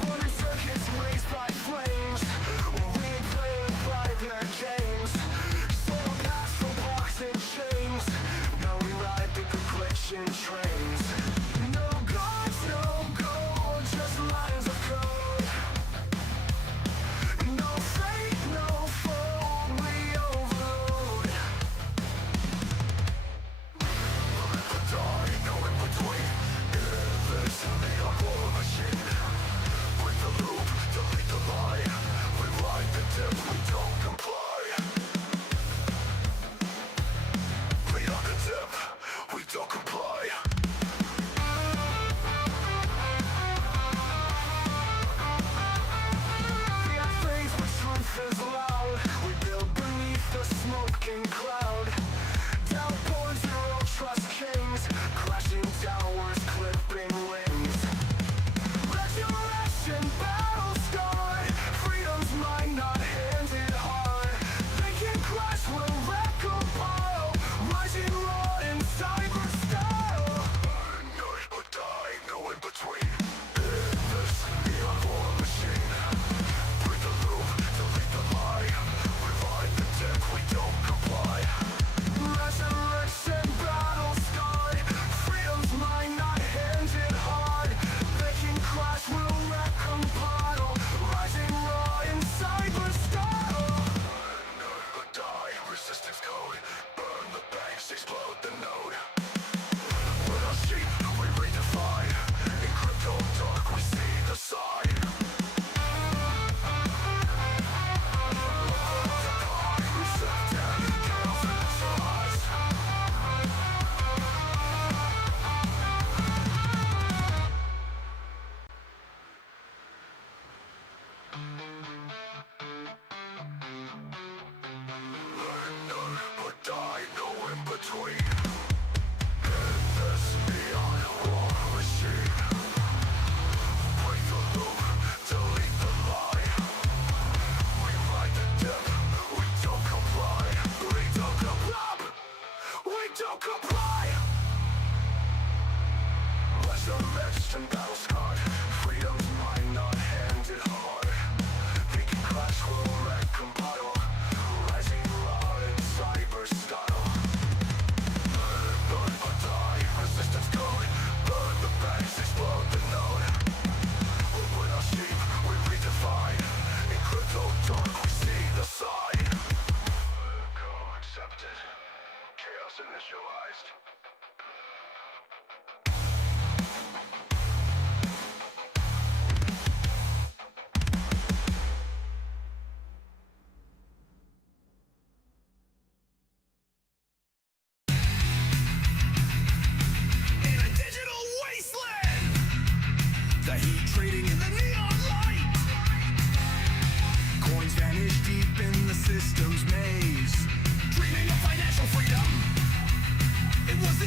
Bloody circuits raised by flames, replaying nightmare games. Soul astral blocks and chains. Now we ride the glitching trains. No gods, no gold, just lines of code. No fate, no foe, we overload. Die, no in between. This the war machine. Break the loop, delete the lie. We ride the dip, we don't comply. Beyond the dip, we don't comply. The faith with truth is loud. We build beneath the smoking cloud. Downpour zero trust kings, crashing downwards, clipping wings. Resurrection battle scarred. Freedom's mine, not handed hard. They can crash, will recompile. Rising raw in cyber style. Night or die, no in between. In this neon war machine. Break the loop, delete the lie. We ride the dip, we don't comply. Resurrection battle scarred. Freedom's mine, not handed hard. They can crash, will recompile. Rising raw in cyber style. Burn or die, resistance code. Burn the banks, explode the node. We're not sheep, we redefine. In crypto dark, we see the sign. We set down, chaos neutralized. Learn or die, no in between. In this neon war machine. Break the loop, delete the lie. We ride the dip, we don't comply. We don't comply. We don't comply. Resurrection battle scarred. Freedom's mine, not handed hard. They can crash, will recompile. Rising raw in cyber style. Burn or die, resistance code. Burn the banks, explode the node. We're not sheep, we redefine. In crypto dark, we see the sign. Co-accepted. Chaos initialized. In a digital wasteland, the heat trading in the neon light. Coins vanish deep in the system's maze, dreaming of financial freedom. It was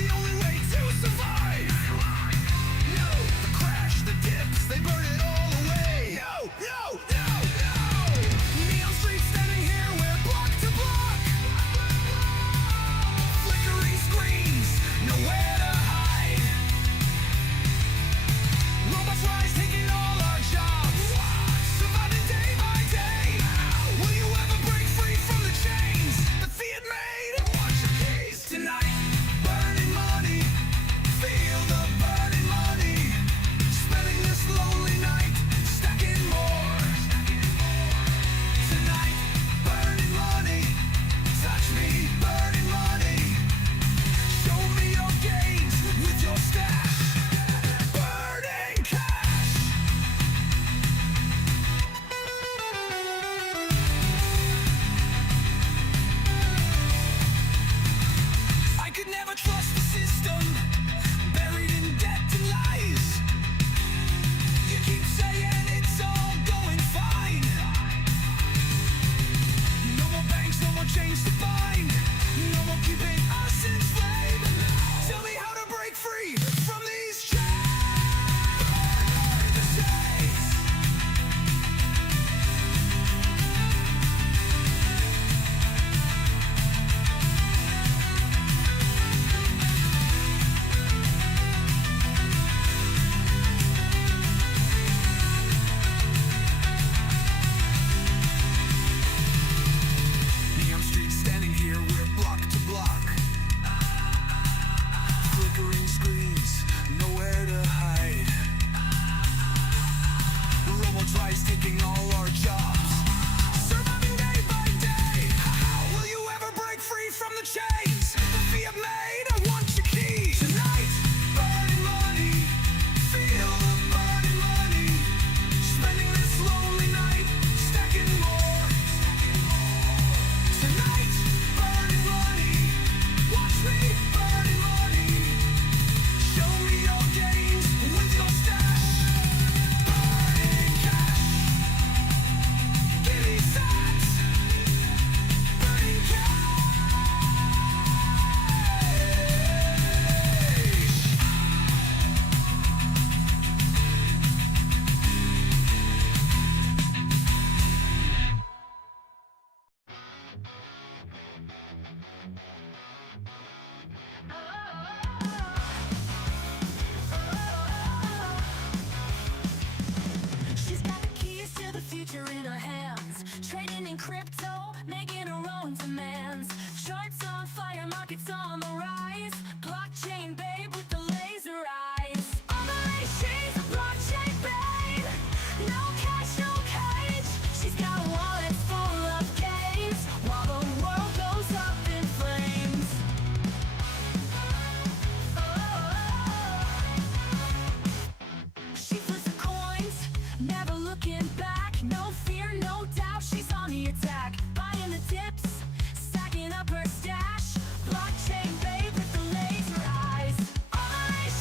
her stash. Blockchain babe with the laser eyes.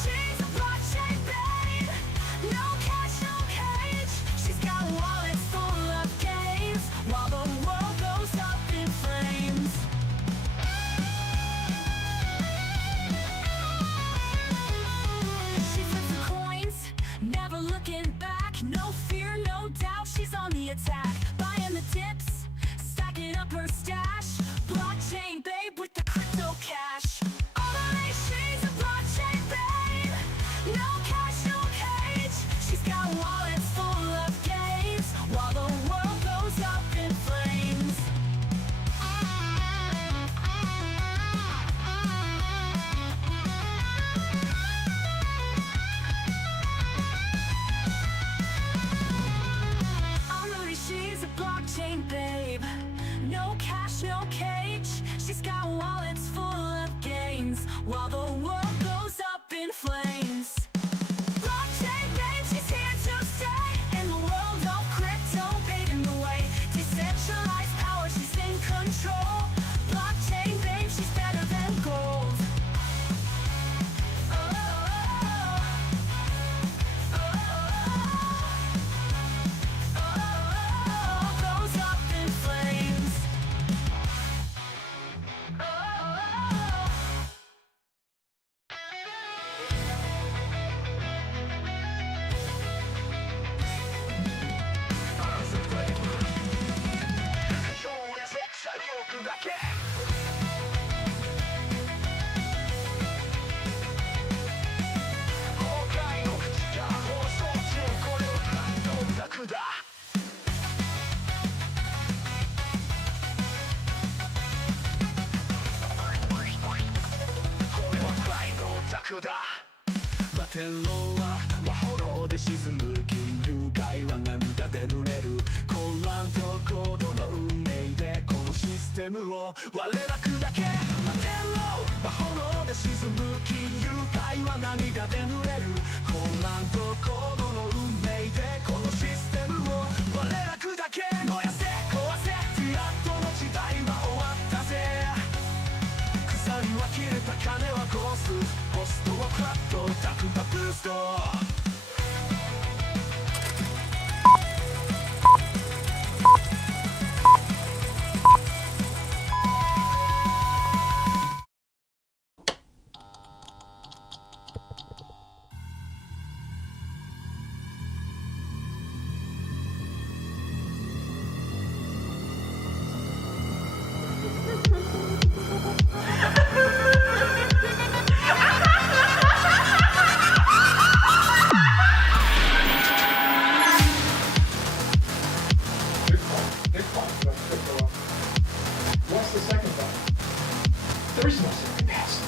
She's a blockchain babe. No cash, no cage. She's got wallets full of games while the world goes up in flames. She flips the coins, never looking back. No fear, no doubt, she's on the attack. Buying the tips, stacking up her stash. Blockchain babe with the crypto cash. She's a blockchain babe. No cash, no cage. She's got wallets full of games while the world goes up in flames. She's a blockchain babe. No cash, no cage. She's got wallets full of gains while the world goes up in flames. Blockchain babe, she's here to stay in the world of crypto, paving the way. Decentralized power, she's in control. Blockchain babe, she's better than gold. Goes up in flames.天狼は炎で沈む金融界は涙で濡れる混乱と高度の運命でこのシステムを我ら砕け天狼は炎で沈む金融界は涙で濡れる混乱と高度の運命でこのシステムを我ら砕け燃やせ壊せフィアットの時代は終わったぜ鎖は切れた金はコースホストはクラットタクがブーストWhat's the second thought? There is no second pass.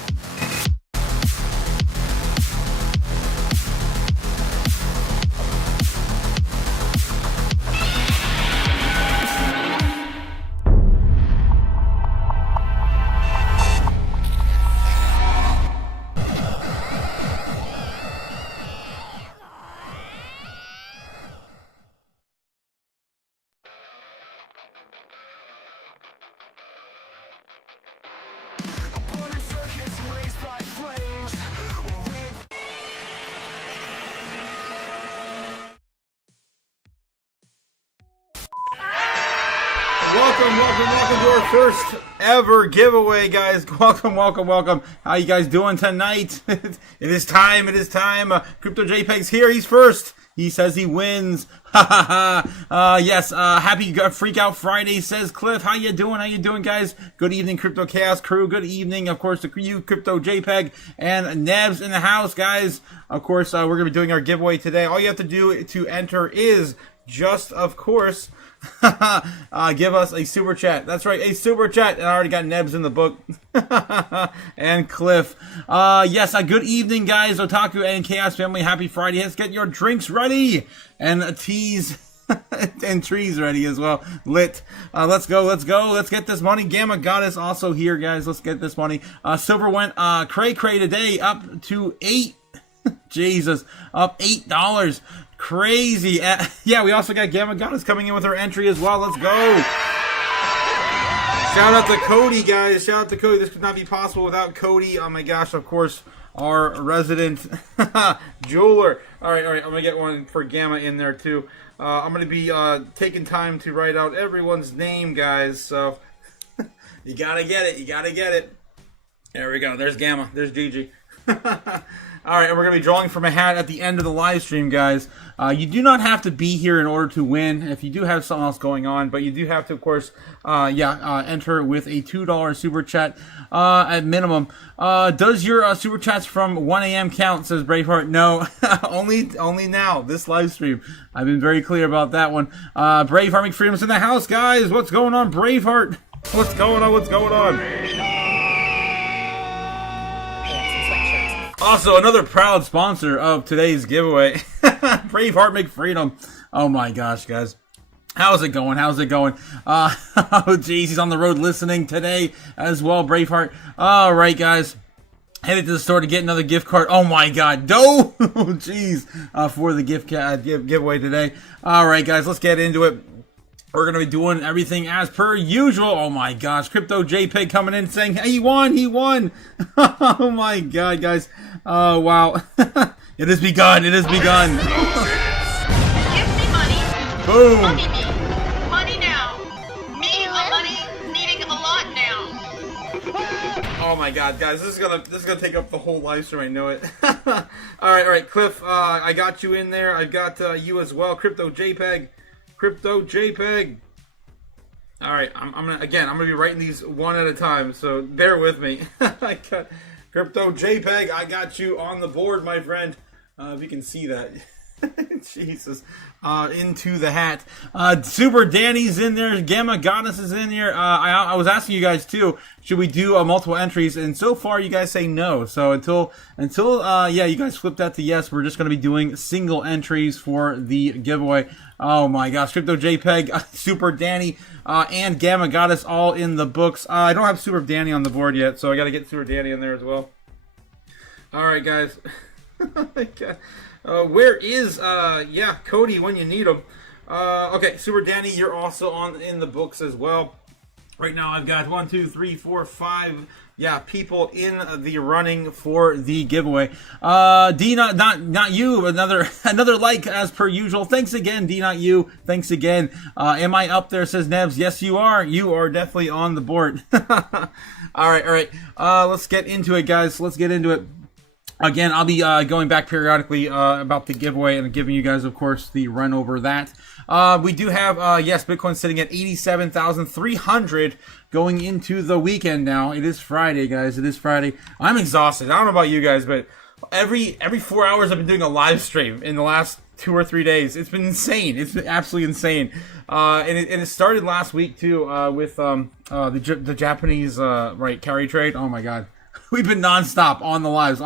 Welcome to our first ever giveaway, guys. Welcome. How you guys doing tonight? It is time. Crypto JPEG's here. He's first. He says he wins. Yes, happy Freak Out Friday, says Cliff. How you doing, guys? Good evening, Crypto Chaos crew. Good evening, of course, to you, Crypto JPEG, and Nebs in the house, guys. Of course, we're going to be doing our giveaway today. All you have to do to enter is just, of course, give us a super chat. That's right, a super chat. And I already got Nebs in the book. And Cliff. Yes, good evening, guys. Otaku and Chaos family. Happy Friday. Let's get your drinks ready. And teas and trees ready as well. Lit. Let's go. Let's get this money. Gamma Goddess also here, guys. Let's get this money. Silver went cray today up to 8. Jesus. Up $8. Crazy. Yeah, we also got Gamma Goddess coming in with her entry as well. Let's go. Shout out to Cody, guys. Shout out to Cody. This could not be possible without Cody. Oh my gosh, of course, our resident jeweler. All right. I'm going to get one for Gamma in there, too. I'm going to be taking time to write out everyone's name, guys. So you got to get it. There we go. There's Gamma. There's Gigi. All right, and we're going to be drawing from a hat at the end of the live stream, guys. You do not have to be here in order to win if you do have something else going on, but you do have to, of course, enter with a $2 super chat at minimum. Does your super chats from 1 a.m. count, says Braveheart? No, only now, this live stream. I've been very clear about that one. Braveheart McFreedom's in the house, guys. What's going on, Braveheart? What's going on? Also, another proud sponsor of today's giveaway, Braveheart McFreedom. Oh my gosh, guys. How's it going? Oh geez, he's on the road listening today as well, Braveheart. All right, guys. Headed to the store to get another gift card. Oh my god, no! Oh jeez, for the giveaway today. All right, guys, let's get into it. We're going to be doing everything as per usual. Oh my gosh. Crypto JPEG coming in saying, hey, he won. Oh my god, guys. Oh, wow. It has begun. Give me money. Boom. Money now. Money needing a lot now. Oh my god, guys. This is gonna take up the whole live stream. I know it. All right. Cliff, I got you in there. I got you as well. Crypto JPEG. All right, I'm gonna be writing these one at a time, so bear with me. I got Crypto JPEG. I got you on the board, my friend. If you can see that. Jesus. Into the hat. Super Danny's in there. Gamma Goddess is in here. I was asking you guys too, should we do multiple entries? And so far you guys say no. So until you guys flip that to yes, we're just going to be doing single entries for the giveaway. Oh my gosh. Crypto JPEG, Super Danny, and Gamma Goddess all in the books. I don't have Super Danny on the board yet, so I got to get Super Danny in there as well. All right, guys. Where is Cody when you need him? Okay, Super Danny, you're also in the books as well. Right now I've got 1, 2, 3, 4, 5 people in the running for the giveaway. D not you, another like as per usual. Thanks again, D not you. Thanks again. Am I up there, says Nebs? Yes you are. You are definitely on the board. All right. Let's get into it, guys. Let's get into it. Again, I'll be going back periodically about the giveaway and giving you guys, of course, the run over that. We do have, Bitcoin sitting at 87,300 going into the weekend now. It is Friday, guys. It is Friday. I'm exhausted. I don't know about you guys, but every 4 hours I've been doing a live stream in the last 2 or 3 days. It's been insane. It's been absolutely insane. And it started last week, too, with the Japanese carry trade. Oh, my God. We've been nonstop on the lives.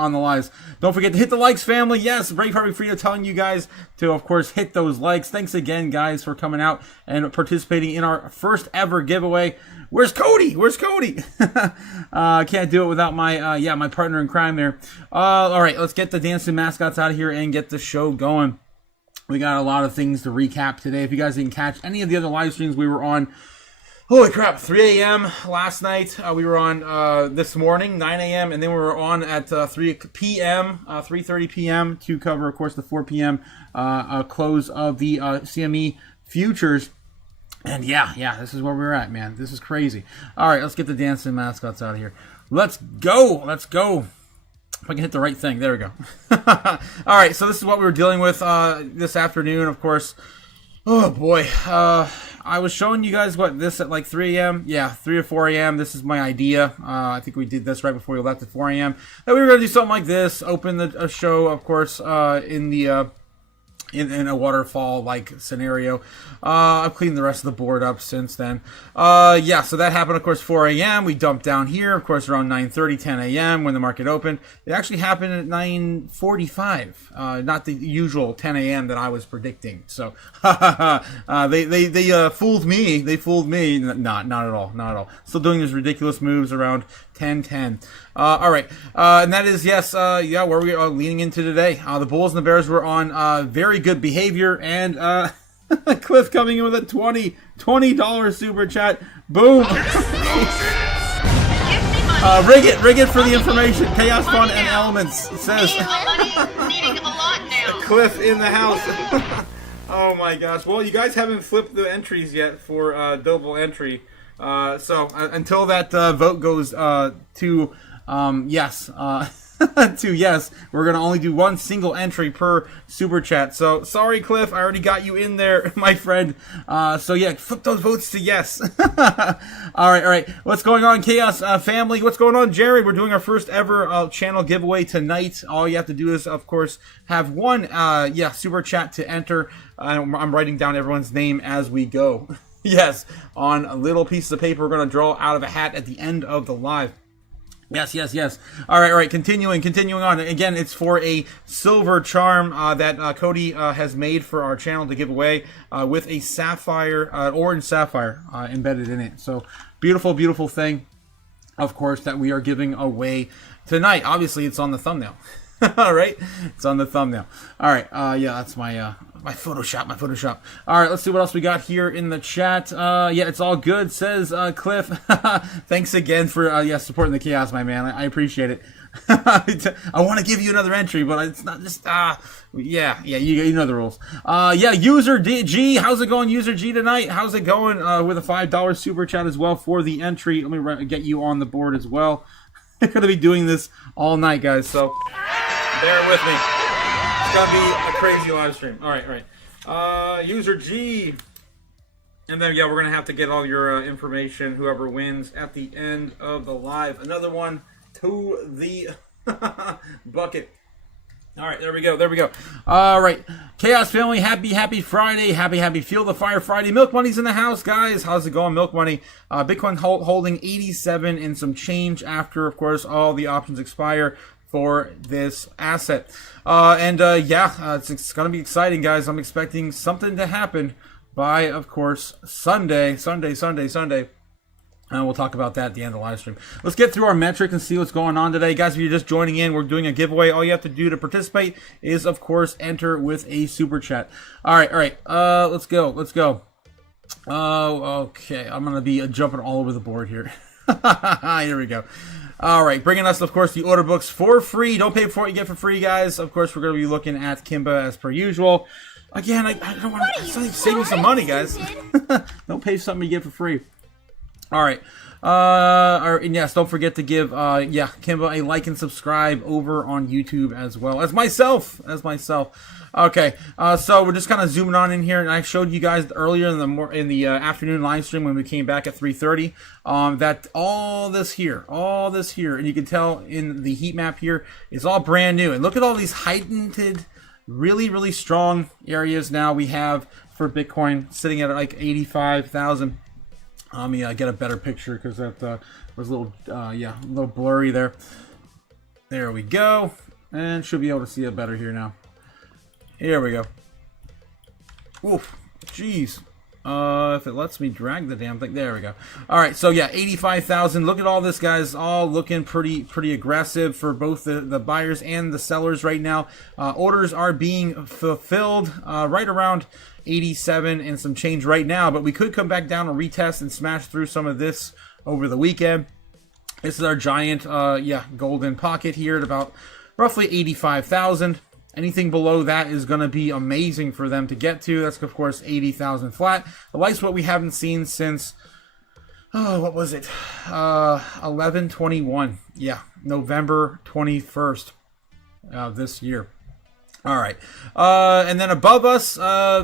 Don't forget to hit the likes, family. Yes, Braveheart McFreedom telling you guys to, of course, hit those likes. Thanks again, guys, for coming out and participating in our first ever giveaway. Where's Cody? Can't do it without my my partner in crime there. All right, let's get the dancing mascots out of here and get the show going. We got a lot of things to recap today. If you guys didn't catch any of the other live streams we were on, holy crap, 3 a.m. last night. We were on this morning, 9 a.m., and then we were on at 3 p.m., 3:30 p.m. to cover, of course, the 4 p.m. Close of the CME futures. And this is where we're at, man. This is crazy. All right, let's get the dancing mascots out of here. Let's go. If I can hit the right thing. There we go. All right, so this is what we were dealing with this afternoon, of course. Oh, boy. I was showing you guys this at like 3 a.m. Yeah, 3 or 4 a.m. This is my idea. I think we did this right before we left at 4 a.m. That we were going to do something like this. Open a show, of course, in the in a waterfall-like scenario. I've cleaned the rest of the board up since then. So that happened, of course, 4 a.m. We dumped down here, of course, around 9:30, 10 a.m. when the market opened. It actually happened at 9:45, not the usual 10 a.m. that I was predicting. So they fooled me. They fooled me. Not at all. Still doing these ridiculous moves around 10:10. All right, and that is where we are leaning into today. The Bulls and the Bears were on very good behavior, and Cliff coming in with a $20 super chat. Boom. Give me money. Rig it for the information. Chaos, fun, and elements. It says. Me money needing a lot now. Cliff in the house. Oh my gosh. Well, you guys haven't flipped the entries yet for double entry. So until that vote goes to yes, to yes, we're gonna only do one single entry per super chat. So sorry, Cliff, I already got you in there, my friend. So yeah, flip those votes to yes. All right. What's going on, Chaos family? What's going on, Jerry? We're doing our first ever channel giveaway tonight. All you have to do is, of course, have one super chat to enter. I'm writing down everyone's name as we go. Yes, on a little piece of paper we're going to draw out of a hat at the end of the live. Yes. All right. Continuing on. Again, it's for a silver charm that Cody has made for our channel to give away with a sapphire, orange sapphire embedded in it. So beautiful thing, of course, that we are giving away tonight. Obviously, it's on the thumbnail. All right, it's on the thumbnail. All right, yeah, that's my my Photoshop. All right, let's see what else we got here in the chat. Yeah, it's all good, says Cliff. Thanks again for supporting the chaos, my man. I appreciate it. I want to give you another entry, but it's not just yeah, you know the rules. Yeah, user G, how's it going, user G tonight? How's it going with a $5 super chat as well for the entry? Let me get you on the board as well. I'm gonna be doing this all night, guys, so bear with me. It's gonna be a crazy live stream. All right. User G, and then we're gonna have to get all your information, whoever wins, at the end of the live. Another one to the bucket. All right, there we go. All right, Chaos family, happy Friday, happy Feel the Fire Friday. Milk Money's in the house, guys. How's it going, Milk Money? Bitcoin holding 87 and some change after, of course, all the options expire for this asset. It's gonna be exciting, guys. I'm expecting something to happen by, of course, Sunday. And we'll talk about that at the end of the live stream. Let's get through our metric and see what's going on today. Guys, if you're just joining in, we're doing a giveaway. All you have to do to participate is, of course, enter with a super chat. All right. Let's go. Okay. I'm going to be jumping all over the board here. Here we go. All right. Bringing us, of course, the order books for free. Don't pay for what you get for free, guys. Of course, we're going to be looking at Kimba as per usual. Again, I don't want to save me some money, guys. Don't pay for something you get for free. All right. And yes, don't forget to give Kimba a like and subscribe over on YouTube as well as myself. Okay. So we're just kind of zooming on in here, and I showed you guys earlier in the afternoon live stream when we came back at 3:30 that all this here, and you can tell in the heat map here is all brand new. And look at all these heightened, really strong areas now we have for Bitcoin, sitting at like 85,000. Let me get a better picture because that was a little blurry there. There we go, and should be able to see it better here now. Here we go. Oof, jeez. If it lets me drag the damn thing, there we go. All right, so yeah, 85,000. Look at all this, guys. All looking pretty aggressive for both the buyers and the sellers right now. Orders are being fulfilled right around 87 and some change right now, but we could come back down and retest and smash through some of this over the weekend. This is our giant golden pocket here at about roughly 85,000. Anything below that is going to be amazing for them to get to. That's, of course, 80,000 flat. The likes what we haven't seen since, what was it? 11/21. Yeah, November 21st this year. All right. And then above us,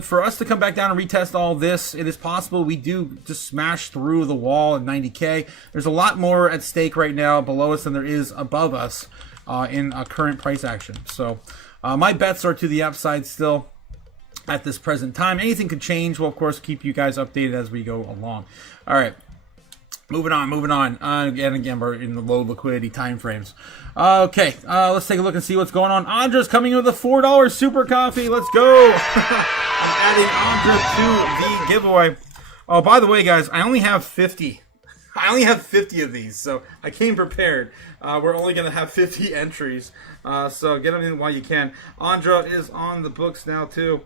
for us to come back down and retest all this, it is possible we do just smash through the wall at 90K. There's a lot more at stake right now below us than there is above us in current price action. So my bets are to the upside still at this present time. Anything could change. We'll, of course, keep you guys updated as we go along. All right. Moving on. Again, we're in the low liquidity time frames. Okay, let's take a look and see what's going on. Andra's coming in with a $4 super coffee. Let's go. I'm adding Andra to the giveaway. Oh, by the way, guys, I only have 50. Of these, so I came prepared. We're only going to have 50 entries, so get them in while you can. Andra is on the books now, too.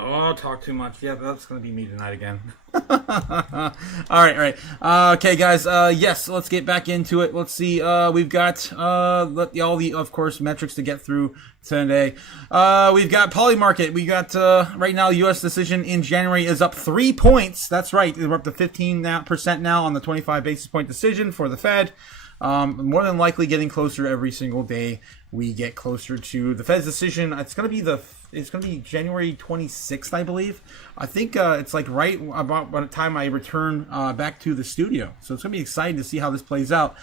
Oh, talk too much. Yeah, that's going to be me tonight again. All right. Okay, guys. Yes, let's get back into it. Let's see. We've got all the, of course, metrics to get through today. We've got Polymarket. We got right now, U.S. decision in January is up 3 points. That's right. We're up to 15% now on the 25 basis point decision for the Fed. More than likely getting closer every single day. We get closer to the Fed's decision. It's going to be January 26th, I believe. I think it's like right about by the time I return back to the studio. So it's going to be exciting to see how this plays out.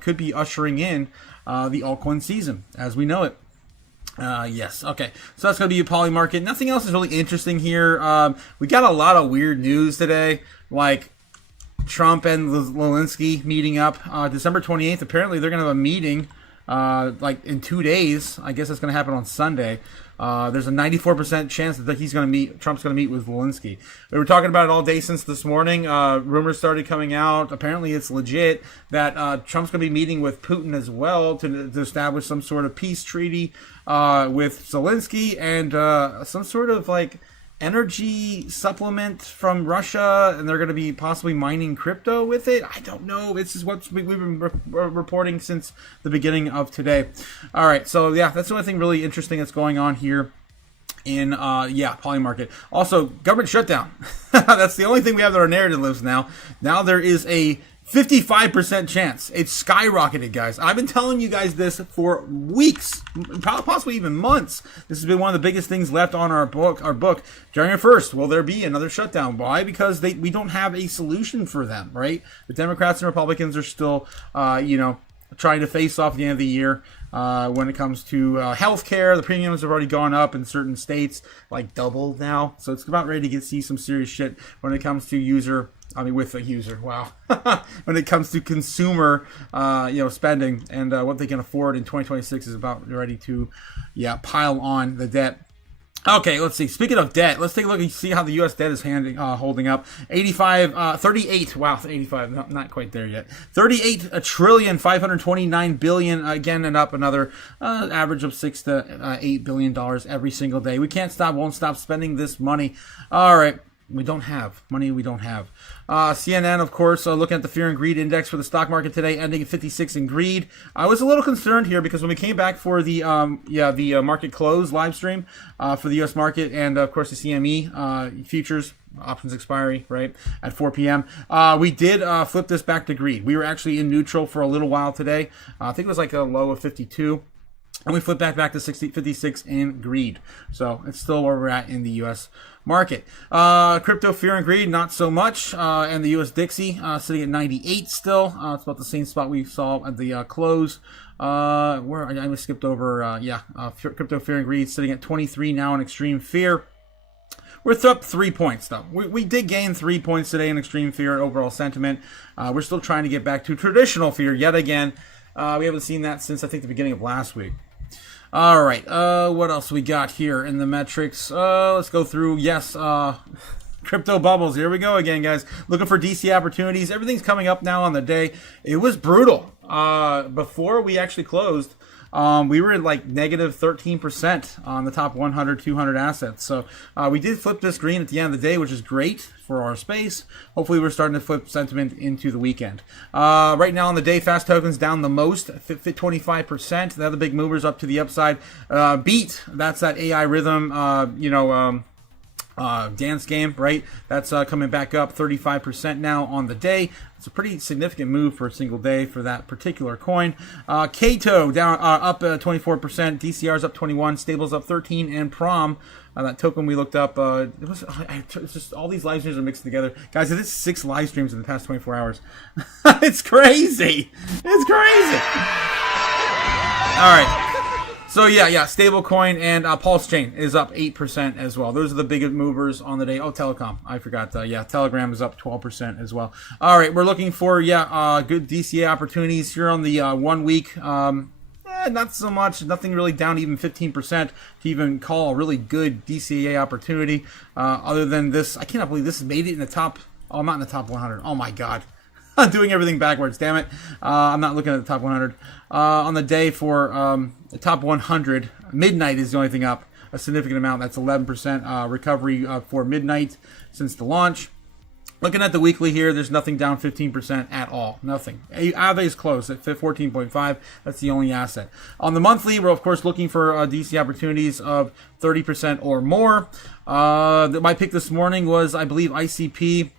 Could be ushering in the altcoin season as we know it. Yes. Okay. So that's going to be a Polymarket. Nothing else is really interesting here. We got a lot of weird news today, like Trump and Zelensky meeting up December 28th. Apparently, they're going to have a meeting like in 2 days. I guess it's going to happen on Sunday. There's a 94% chance that Trump's going to meet with Zelensky. We were talking about it all day since this morning. Rumors started coming out. Apparently, it's legit that Trump's going to be meeting with Putin as well to establish some sort of peace treaty with Zelensky and some sort of like energy supplement from Russia, and they're going to be possibly mining crypto with it. I don't know. This is what we've been reporting since the beginning of today. All right, so yeah, that's the only thing really interesting that's going on here in Polymarket. Also, government shutdown. That's the only thing we have that our narrative lives now. Now there is a 55% chance. It's skyrocketed, guys. I've been telling you guys this for weeks, possibly even months. This has been one of the biggest things left on our book. January 1st, will there be another shutdown? Why? Because we don't have a solution for them, right? The Democrats and Republicans are still, trying to face off at the end of the year. When it comes to healthcare, the premiums have already gone up in certain states, like doubled now. So it's about ready to see some serious shit when it comes to when it comes to consumer, spending and what they can afford in 2026 is about ready to, pile on the debt. Okay, let's see. Speaking of debt, let's take a look and see how the U.S. debt is holding up. 38, wow, 85, no, not quite there yet. 38 trillion, 529 billion, again, and up another average of $6 to $8 billion every single day. We won't stop spending this money. All right. We don't have money. CNN, of course, looking at the fear and greed index for the stock market today, ending at 56 in greed. I was a little concerned here because when we came back for the market close live stream for the U.S. market and of course the CME futures options expiry right at 4 p.m. We did flip this back to greed. We were actually in neutral for a little while today. I think it was like a low of 52. And we flipped back to 56 in greed. So it's still where we're at in the U.S. market. Crypto fear and greed, not so much. And the U.S. Dixie sitting at 98 still. It's about the same spot we saw at the close. Where I skipped over, crypto fear and greed sitting at 23 now in extreme fear. We're up 3 points, though. We did gain 3 points today in extreme fear and overall sentiment. We're still trying to get back to traditional fear yet again. We haven't seen that since, I think, the beginning of last week. All right, what else we got here in the metrics? Let's go through, crypto bubbles. Here we go again, guys. Looking for DC opportunities. Everything's coming up now on the day. It was brutal. Before we actually closed, we were at like negative 13% on the top 100, 200 assets. So we did flip this green at the end of the day, which is great for our space. Hopefully we're starting to flip sentiment into the weekend. Right now on the day, fast tokens down the most, 25%. The other big movers up to the upside. Beat, that's that AI rhythm, dance game, right? That's coming back up 35% now on the day. It's a pretty significant move for a single day for that particular coin. Kato down up 24%, DCR's up 21, Stables up 13, and Prom, that token we looked up, it's just all these live streams are mixed together. Guys, it is 6 live streams in the past 24 hours. It's crazy. It's crazy. All right. So stablecoin and Pulse Chain is up 8% as well. Those are the big movers on the day. Oh, Telecom, I forgot. Telegram is up 12% as well. All right, we're looking for good DCA opportunities here on the 1 week. Not so much. Nothing really down even 15% to even call a really good DCA opportunity. Other than this, I cannot believe this made it in the top. Oh, I'm not in the top 100. Oh my God. I'm doing everything backwards, damn it. I'm not looking at the top 100. On the day for the top 100, midnight is the only thing up, a significant amount. That's 11% recovery for midnight since the launch. Looking at the weekly here, there's nothing down 15% at all. Nothing. Aave is close at 14.5. That's the only asset. On the monthly, we're of course looking for DC opportunities of 30% or more. My pick this morning was, I believe, ICP.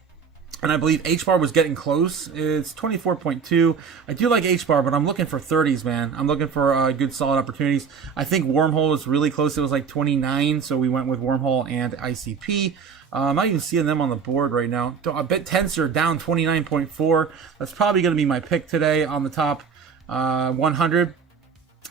And I believe H-bar was getting close. It's 24.2. I do like H-bar, but I'm looking for 30s, man. I'm looking for good, solid opportunities. I think Wormhole was really close. It was like 29, so we went with Wormhole and ICP. I'm not even seeing them on the board right now. A bit Tensor down 29.4. That's probably going to be my pick today on the top 100.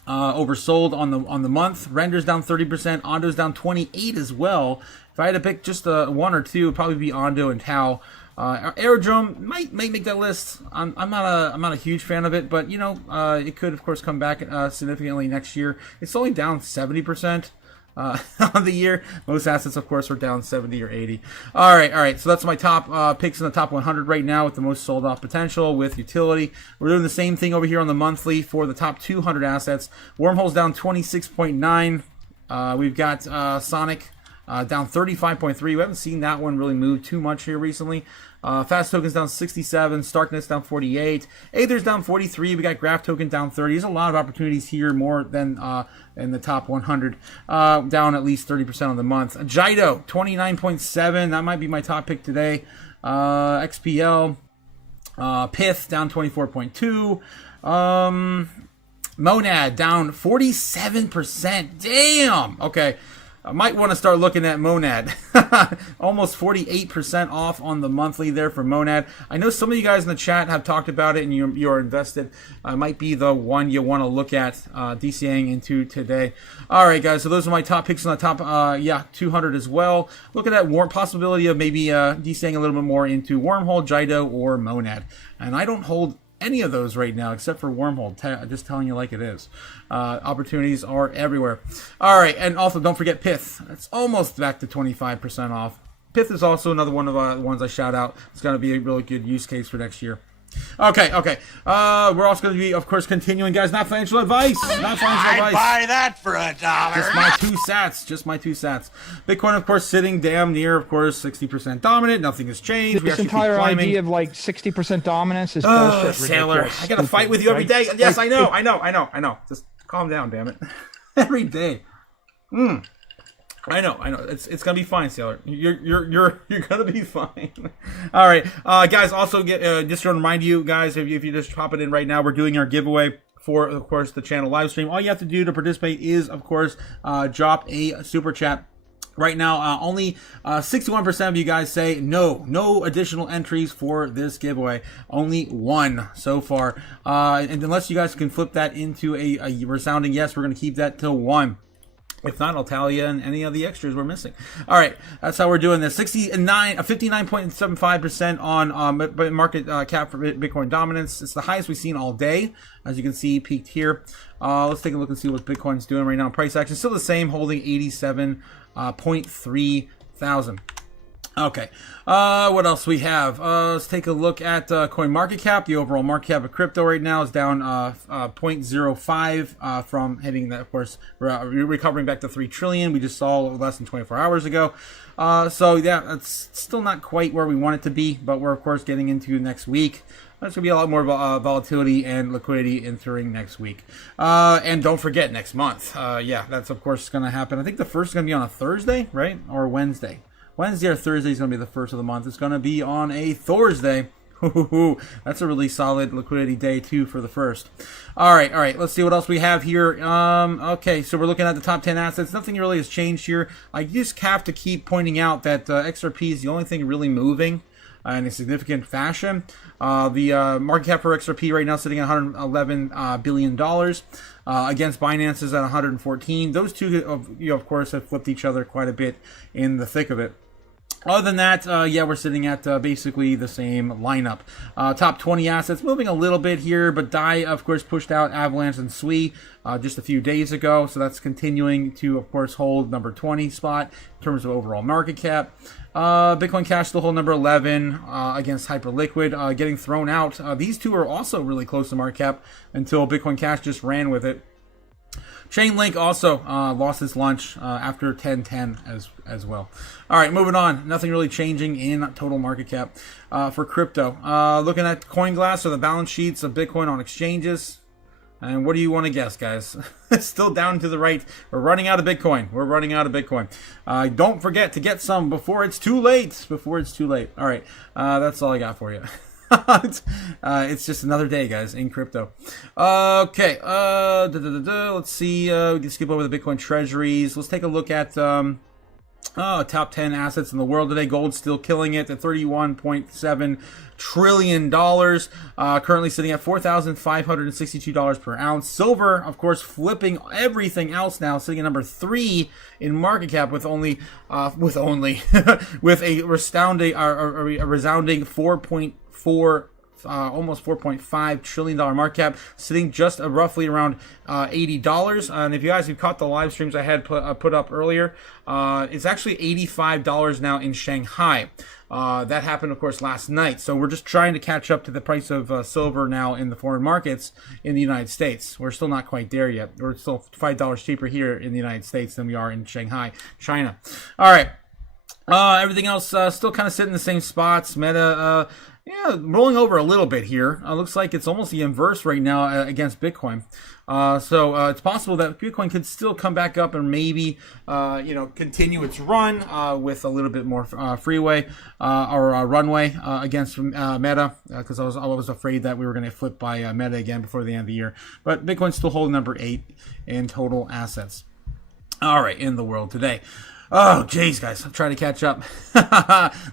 Oversold on the month. Render's down 30%. Ondo's down 28 as well. If I had to pick just one or two, it'd probably be Ondo and Tau. Aerodrome might make that list. I'm not a huge fan of it, but you know, it could of course come back significantly next year. It's only down 70% on the year. Most assets, of course, are down 70 or 80. All right. So that's my top picks in the top 100 right now with the most sold off potential with utility. We're doing the same thing over here on the monthly for the top 200 assets. Wormhole's down 26.9. We've got Sonic down 35.3. We haven't seen that one really move too much here recently. Fast Token's down 67. Starkness down 48. Aether's down 43. We got Graph Token down 30. There's a lot of opportunities here, more than in the top 100. Down at least 30% on the month. Jido, 29.7. That might be my top pick today. XPL. Pith down 24.2. Monad down 47%. Damn! Okay. I might want to start looking at Monad. Almost 48% off on the monthly there for Monad. I know some of you guys in the chat have talked about it and you're invested. Might be the one you want to look at DCAing into today. All right, guys. So those are my top picks on the top 200 as well. Look at that possibility of maybe DCAing a little bit more into Wormhole, Jido, or Monad. And I don't hold any of those right now except for Wormhole. Just telling you like it is. Opportunities are everywhere. All right, and also don't forget Pith. It's almost back to 25% off. Pith is also another one of the ones I shout out. It's going to be a really good use case for next year. Okay. We're also going to be, of course, continuing, guys. Not financial advice. Not financial advice. Buy that for $1. Just my two sats. Bitcoin, of course, sitting damn near, of course, 60% dominant. Nothing has changed. This entire idea of like 60% dominance is bullshit. Sailor, I got to fight with you every day. Yes, I know. Just calm down, damn it. Every day. I know. It's gonna be fine, Sailor. You're gonna be fine. All right, guys. Also, just to remind you guys, if you just pop it in right now, we're doing our giveaway for, of course, the channel live stream. All you have to do to participate is, of course, drop a super chat. Right now, only 61% of you guys say no additional entries for this giveaway. Only one so far. And unless you guys can flip that into a resounding yes, we're going to keep that till 1. If not, I'll tally you and any of the extras we're missing. All right, that's how we're doing this. 59.75% on market cap for Bitcoin dominance. It's the highest we've seen all day. As you can see, peaked here. Let's take a look and see what Bitcoin's doing right now. Price action still the same, holding 87.3 thousand. Okay, what else we have? Let's take a look at coin market cap. The overall market cap of crypto right now is down 0.05 from hitting that, of course, recovering back to 3 trillion. We just saw less than 24 hours ago. So yeah, it's still not quite where we want it to be, but we're of course getting into next week. There's going to be a lot more volatility and liquidity entering next week. And don't forget, next month. Yeah, that's of course going to happen. I think the first is going to be on a Thursday, right? Or Wednesday. Wednesday or Thursday is going to be the first of the month. It's going to be on a Thursday. That's a really solid liquidity day, too, for the first. All right. Let's see what else we have here. Okay, so we're looking at the top 10 assets. Nothing really has changed here. I just have to keep pointing out that XRP is the only thing really moving in a significant fashion. The market cap for XRP right now sitting at $111 billion. Against Binance is at 114. Those two, of course, have flipped each other quite a bit in the thick of it. Other than that, yeah, we're sitting at basically the same lineup. Top 20 assets moving a little bit here, but DAI, of course, pushed out Avalanche and Sui just a few days ago, so that's continuing to, of course, hold number 20 spot in terms of overall market cap. Bitcoin Cash still hold number 11 against Hyperliquid, getting thrown out. These two are also really close to market cap until Bitcoin Cash just ran with it. Chainlink also lost its lunch after 10:10 as well. All right, moving on. Nothing really changing in total market cap for crypto. Looking at CoinGlass or the balance sheets of Bitcoin on exchanges. And what do you want to guess, guys? It's still down to the right. We're running out of Bitcoin. We're running out of Bitcoin. Don't forget to get some before it's too late. Before it's too late. All right. That's all I got for you. It's just another day, guys, in crypto. Okay. Let's see. We can skip over the Bitcoin treasuries. Let's take a look at top 10 assets in the world today. Gold's still killing it at $31.7 trillion. Currently sitting at $4,562 per ounce. Silver, of course, flipping everything else now, sitting at number 3 in market cap with only with a resounding 4.4 almost $4.5 trillion market cap, sitting just roughly around $80. And if you guys have caught the live streams I had put up earlier, it's actually $85 now in Shanghai. That happened, of course, last night. So we're just trying to catch up to the price of silver now in the foreign markets in the United States. We're still not quite there yet. We're still $5 cheaper here in the United States than we are in Shanghai, China. All right. Everything else still kind of sitting in the same spots. Meta, yeah, rolling over a little bit here. Looks like it's almost the inverse right now against Bitcoin. So it's possible that Bitcoin could still come back up and maybe, continue its run with a little bit more freeway or runway against Meta, because I was afraid that we were going to flip by Meta again before the end of the year. But Bitcoin's still holding number 8 in total assets. All right, in the world today. Oh, jeez, guys. I'm trying to catch up.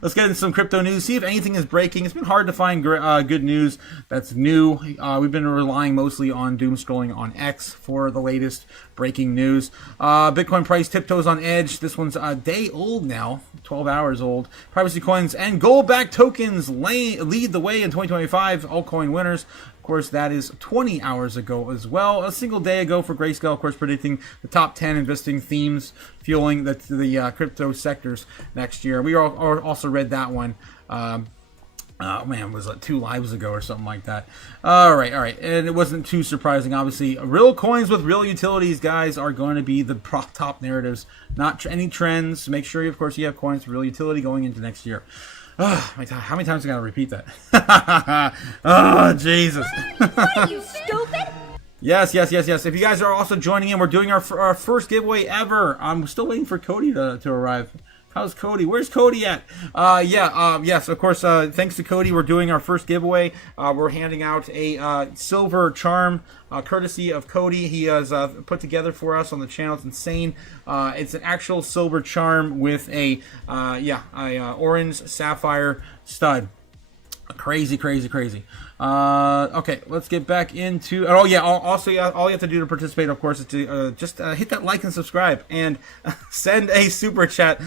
Let's get into some crypto news. See if anything is breaking. It's been hard to find good news that's new. We've been relying mostly on doom scrolling on X for the latest breaking news. Bitcoin price tiptoes on edge. This one's a day old now, 12 hours old. Privacy coins and gold-backed tokens lead the way in 2025. Altcoin winners. Of course, that is 20 hours ago as well. A single day ago for Grayscale, of course, predicting the top 10 investing themes fueling the crypto sectors next year. We also read that one. Was it 2 lives ago or something like that? All right. And it wasn't too surprising, obviously. Real coins with real utilities, guys, are going to be the top narratives, not any trends. Make sure, of course, you have coins with real utility going into next year. How many times I gotta repeat that? Oh, Jesus. What, you stupid? Yes. If you guys are also joining in, we're doing our first giveaway ever. I'm still waiting for Cody to arrive. How's Cody? Where's Cody at? Yes, of course, thanks to Cody, we're doing our first giveaway. We're handing out a silver charm, courtesy of Cody. He has put together for us on the channel. It's insane. It's an actual silver charm with a orange sapphire stud. Crazy. Okay, let's get back into. All you have to do to participate, of course, is to just hit that like and subscribe, and send a super chat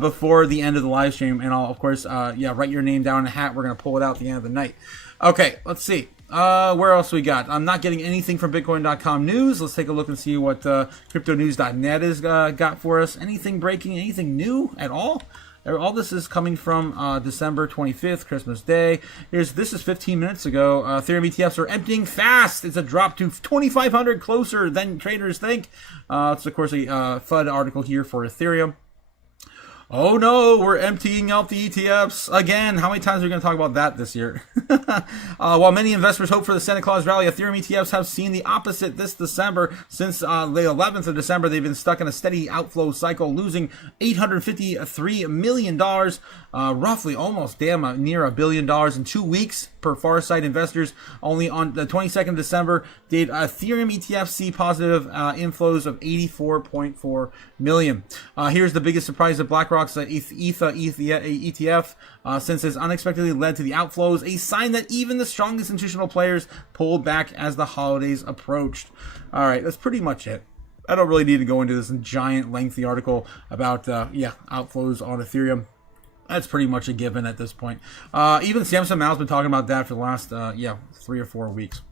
before the end of the live stream, and I'll, of course, write your name down in a hat. We're gonna pull it out at the end of the night. Okay, let's see. Where else we got? I'm not getting anything from Bitcoin.com news. Let's take a look and see what CryptoNews.net has got for us. Anything breaking? Anything new at all? All this is coming from December 25th, Christmas Day. This is 15 minutes ago. Ethereum ETFs are emptying fast. It's a drop to 2,500 closer than traders think. It's, of course, a FUD article here for Ethereum. Oh no, we're emptying out the ETFs again. How many times are we going to talk about that this year? While many investors hope for the Santa Claus rally, Ethereum ETFs have seen the opposite this December. Since the 11th of December, they've been stuck in a steady outflow cycle, losing $853 million, roughly almost near $1 billion in 2 weeks per Farsight investors. Only on the 22nd of December did Ethereum ETFs see positive inflows of 84.4 million. Here's the biggest surprise of BlackRock's ETF, since it's unexpectedly led to the outflows, a sign that even the strongest institutional players pulled back as the holidays approached. All right, that's pretty much it. I don't really need to go into this giant, lengthy article about outflows on Ethereum. That's pretty much a given at this point. Even Samson Mao's been talking about that for the last 3 or 4 weeks.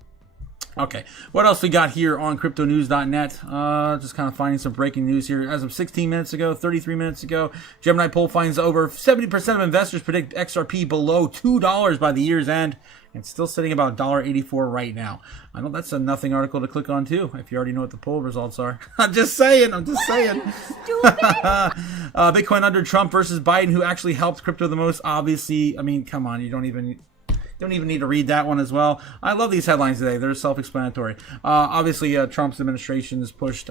Okay, what else we got here on cryptonews.net? Just kind of finding some breaking news here. As of 16 minutes ago, 33 minutes ago, Gemini poll finds over 70% of investors predict XRP below $2 by the year's end. and still sitting about $1.84 right now. I know that's a nothing article to click on too, if you already know what the poll results are. I'm just saying. Stupid. Bitcoin under Trump versus Biden, who actually helped crypto the most. Obviously, I mean, come on, you don't even need to read that one as well. I love these headlines today. They're self-explanatory. Obviously, Trump's administration has pushed,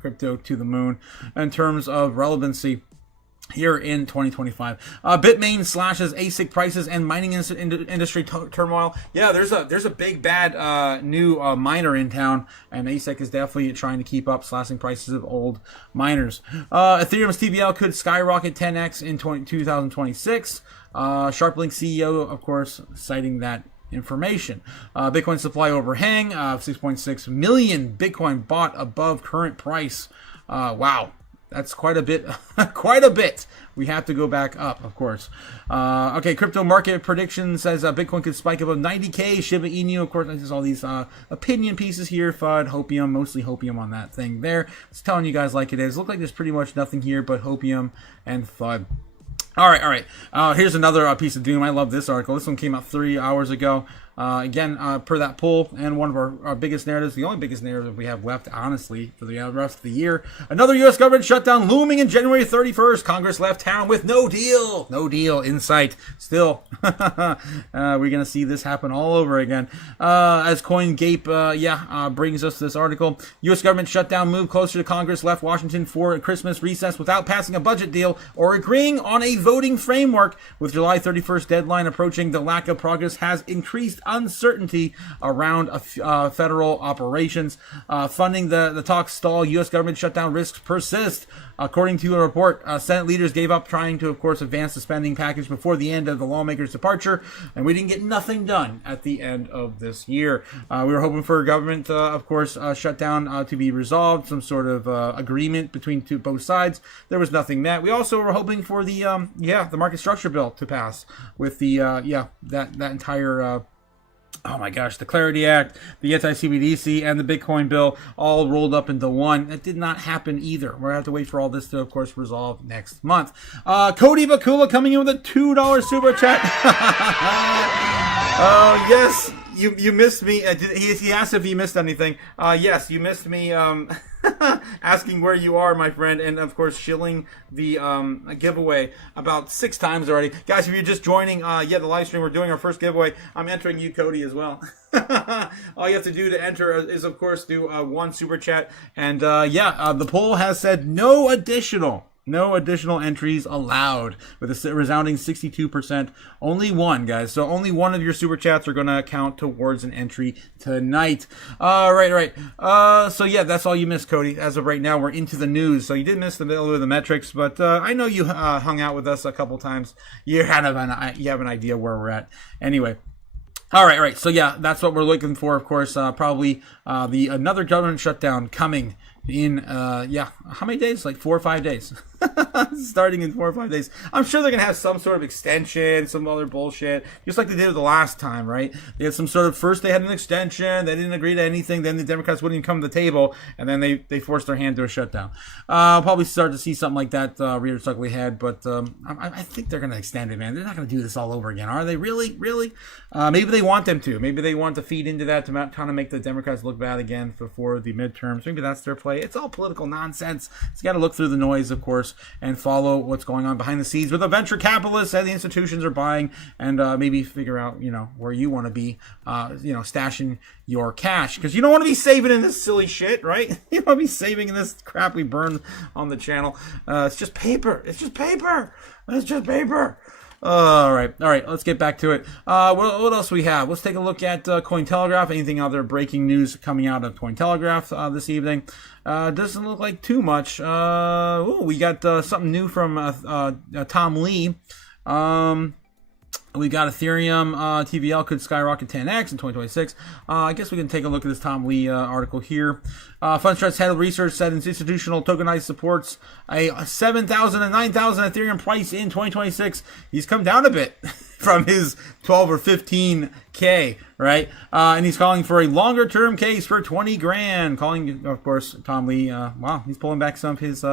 crypto to the moon in terms of relevancy here in 2025. Bitmain slashes ASIC prices and mining industry turmoil. Yeah, there's a big bad new miner in town, and ASIC is definitely trying to keep up, slashing prices of old miners. Ethereum's TVL could skyrocket 10x in 2026. SharpLink CEO, of course, citing that information. Bitcoin supply overhang of 6.6 million Bitcoin bought above current price. Wow. That's quite a bit. Quite a bit. We have to go back up, of course. Okay, crypto market prediction says Bitcoin could spike above 90K. Shiba Inu, of course, there's all these opinion pieces here. FUD, Hopium, mostly Hopium on that thing there. It's telling you guys like it is. Look like there's pretty much nothing here but Hopium and FUD. All right. Here's another piece of doom. I love this article. This one came out 3 hours ago. Again, per that poll, and one of our biggest narratives, the only biggest narrative we have left, honestly, for the rest of the year. Another U.S. government shutdown looming in January 31st. Congress left town with no deal. No deal in sight. Still, we're going to see this happen all over again. As CoinGape, brings us this article. U.S. government shutdown move closer to Congress left Washington for Christmas recess without passing a budget deal or agreeing on a voting framework. With July 31st deadline approaching, the lack of progress has increased uncertainty around federal operations. Funding the talks stall. U.S. government shutdown risks persist. According to a report, Senate leaders gave up trying to, of course, advance the spending package before the end of the lawmakers' departure, and we didn't get nothing done at the end of this year. We were hoping for a government, of course, shutdown to be resolved, some sort of agreement between both sides. There was nothing met. We also were hoping for the market structure bill to pass with the that entire. Oh my gosh, the Clarity Act, the anti-CBDC, and the Bitcoin bill all rolled up into one. That did not happen either. We're going to have to wait for all this to, of course, resolve next month. Cody Bakula coming in with a $2 super chat. Oh, yes, you missed me. He asked if you missed anything. Yes, you missed me asking where you are, my friend, and, of course, shilling the giveaway about 6 times already. Guys, if you're just joining the live stream, we're doing our first giveaway. I'm entering you, Cody, as well. All you have to do to enter is, of course, do one super chat. And, the poll has said no additional entries allowed, with a resounding 62%. Only one, guys. So only one of your super chats are going to count towards an entry tonight. Right. So yeah, that's all you missed, Cody. As of right now, we're into the news. So you did miss the middle of the metrics, but I know you hung out with us a couple times. You have an idea where we're at. Anyway. All right. So yeah, that's what we're looking for. Of course, probably another government shutdown coming in how many days? Like 4 or 5 days. Starting in 4 or 5 days. I'm sure they're gonna have some sort of extension, some other bullshit, just like they did the last time, right? They had some sort of, first they had an extension, they didn't agree to anything, then the Democrats wouldn't even come to the table, and then they forced their hand to a shutdown. I'll probably start to see something like that rear its ugly head, but I think they're gonna extend it, man. They're not gonna do this all over again, are they? Really? Maybe they want them to. Maybe they want to feed into that to kind of make the Democrats look bad again before the midterms. Maybe that's their play. It's all political nonsense. It's got to look through the noise, of course, and follow what's going on behind the scenes with the venture capitalists and the institutions are buying, and maybe figure out, where you want to be, stashing your cash, because you don't want to be saving in this silly shit, right? You don't want to be saving in this crap we burn on the channel. It's just paper. All right. Let's get back to it. What else we have? Let's take a look at Cointelegraph. Anything other breaking news coming out of Cointelegraph this evening? Doesn't look like too much. We got something new from Tom Lee. We got Ethereum TVL could skyrocket 10x in 2026. I guess we can take a look at this Tom Lee article here. Fundstrat's head of research said institutional tokenized supports a 7,000 and 9,000 Ethereum price in 2026. He's come down a bit from his 12 or 15K, right? And he's calling for a longer term case for 20 grand. Calling, of course, Tom Lee. Wow, he's pulling back some of his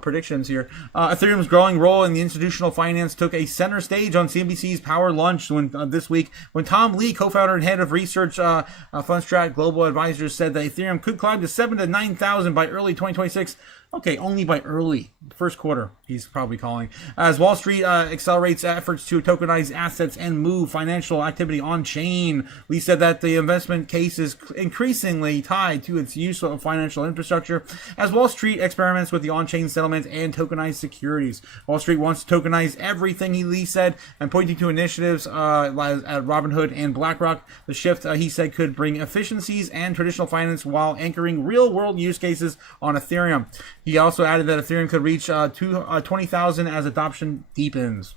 predictions here. Ethereum's growing role in the institutional finance took a center stage on CNBC's Power Lunch this week when Tom Lee, co-founder and head of research Fundstrat Global Advisors, said that Ethereum could climb to 7,000 to 9,000 by early 2026. Okay, only by early first quarter, he's probably calling. As Wall Street accelerates efforts to tokenize assets and move financial activity on chain, Lee said that the investment case is increasingly tied to its use of financial infrastructure as Wall Street experiments with the on-chain settlement and tokenized securities. Wall Street wants to tokenize everything, Lee said, and pointing to initiatives at Robinhood and BlackRock. The shift, he said, could bring efficiencies and traditional finance while anchoring real-world use cases on Ethereum. He also added that Ethereum could reach 20,000 as adoption deepens.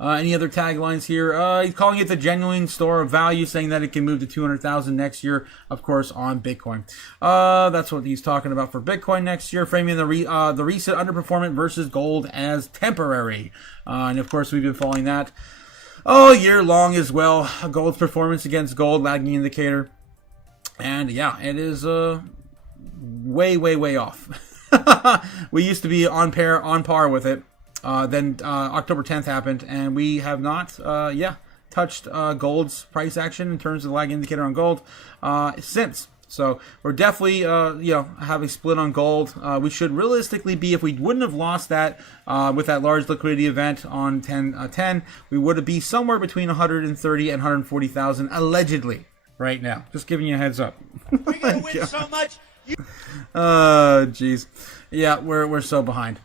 Any other taglines here? He's calling it the genuine store of value, saying that it can move to 200,000 next year, of course, on Bitcoin. That's what he's talking about for Bitcoin next year, framing the recent underperformance versus gold as temporary. And, of course, we've been following that all year long as well. Gold's performance against gold, lagging indicator. And, yeah, it is way off. We used to be on par with it. Then October 10th happened, and we have not touched gold's price action in terms of the lag indicator on gold since. So we're definitely have a split on gold. We should realistically be, if we wouldn't have lost that with that large liquidity event on 10, we would be somewhere between 130 and 140,000 allegedly right now. Just giving you a heads up. We're gonna win so much. Jeez. Yeah, we're so behind.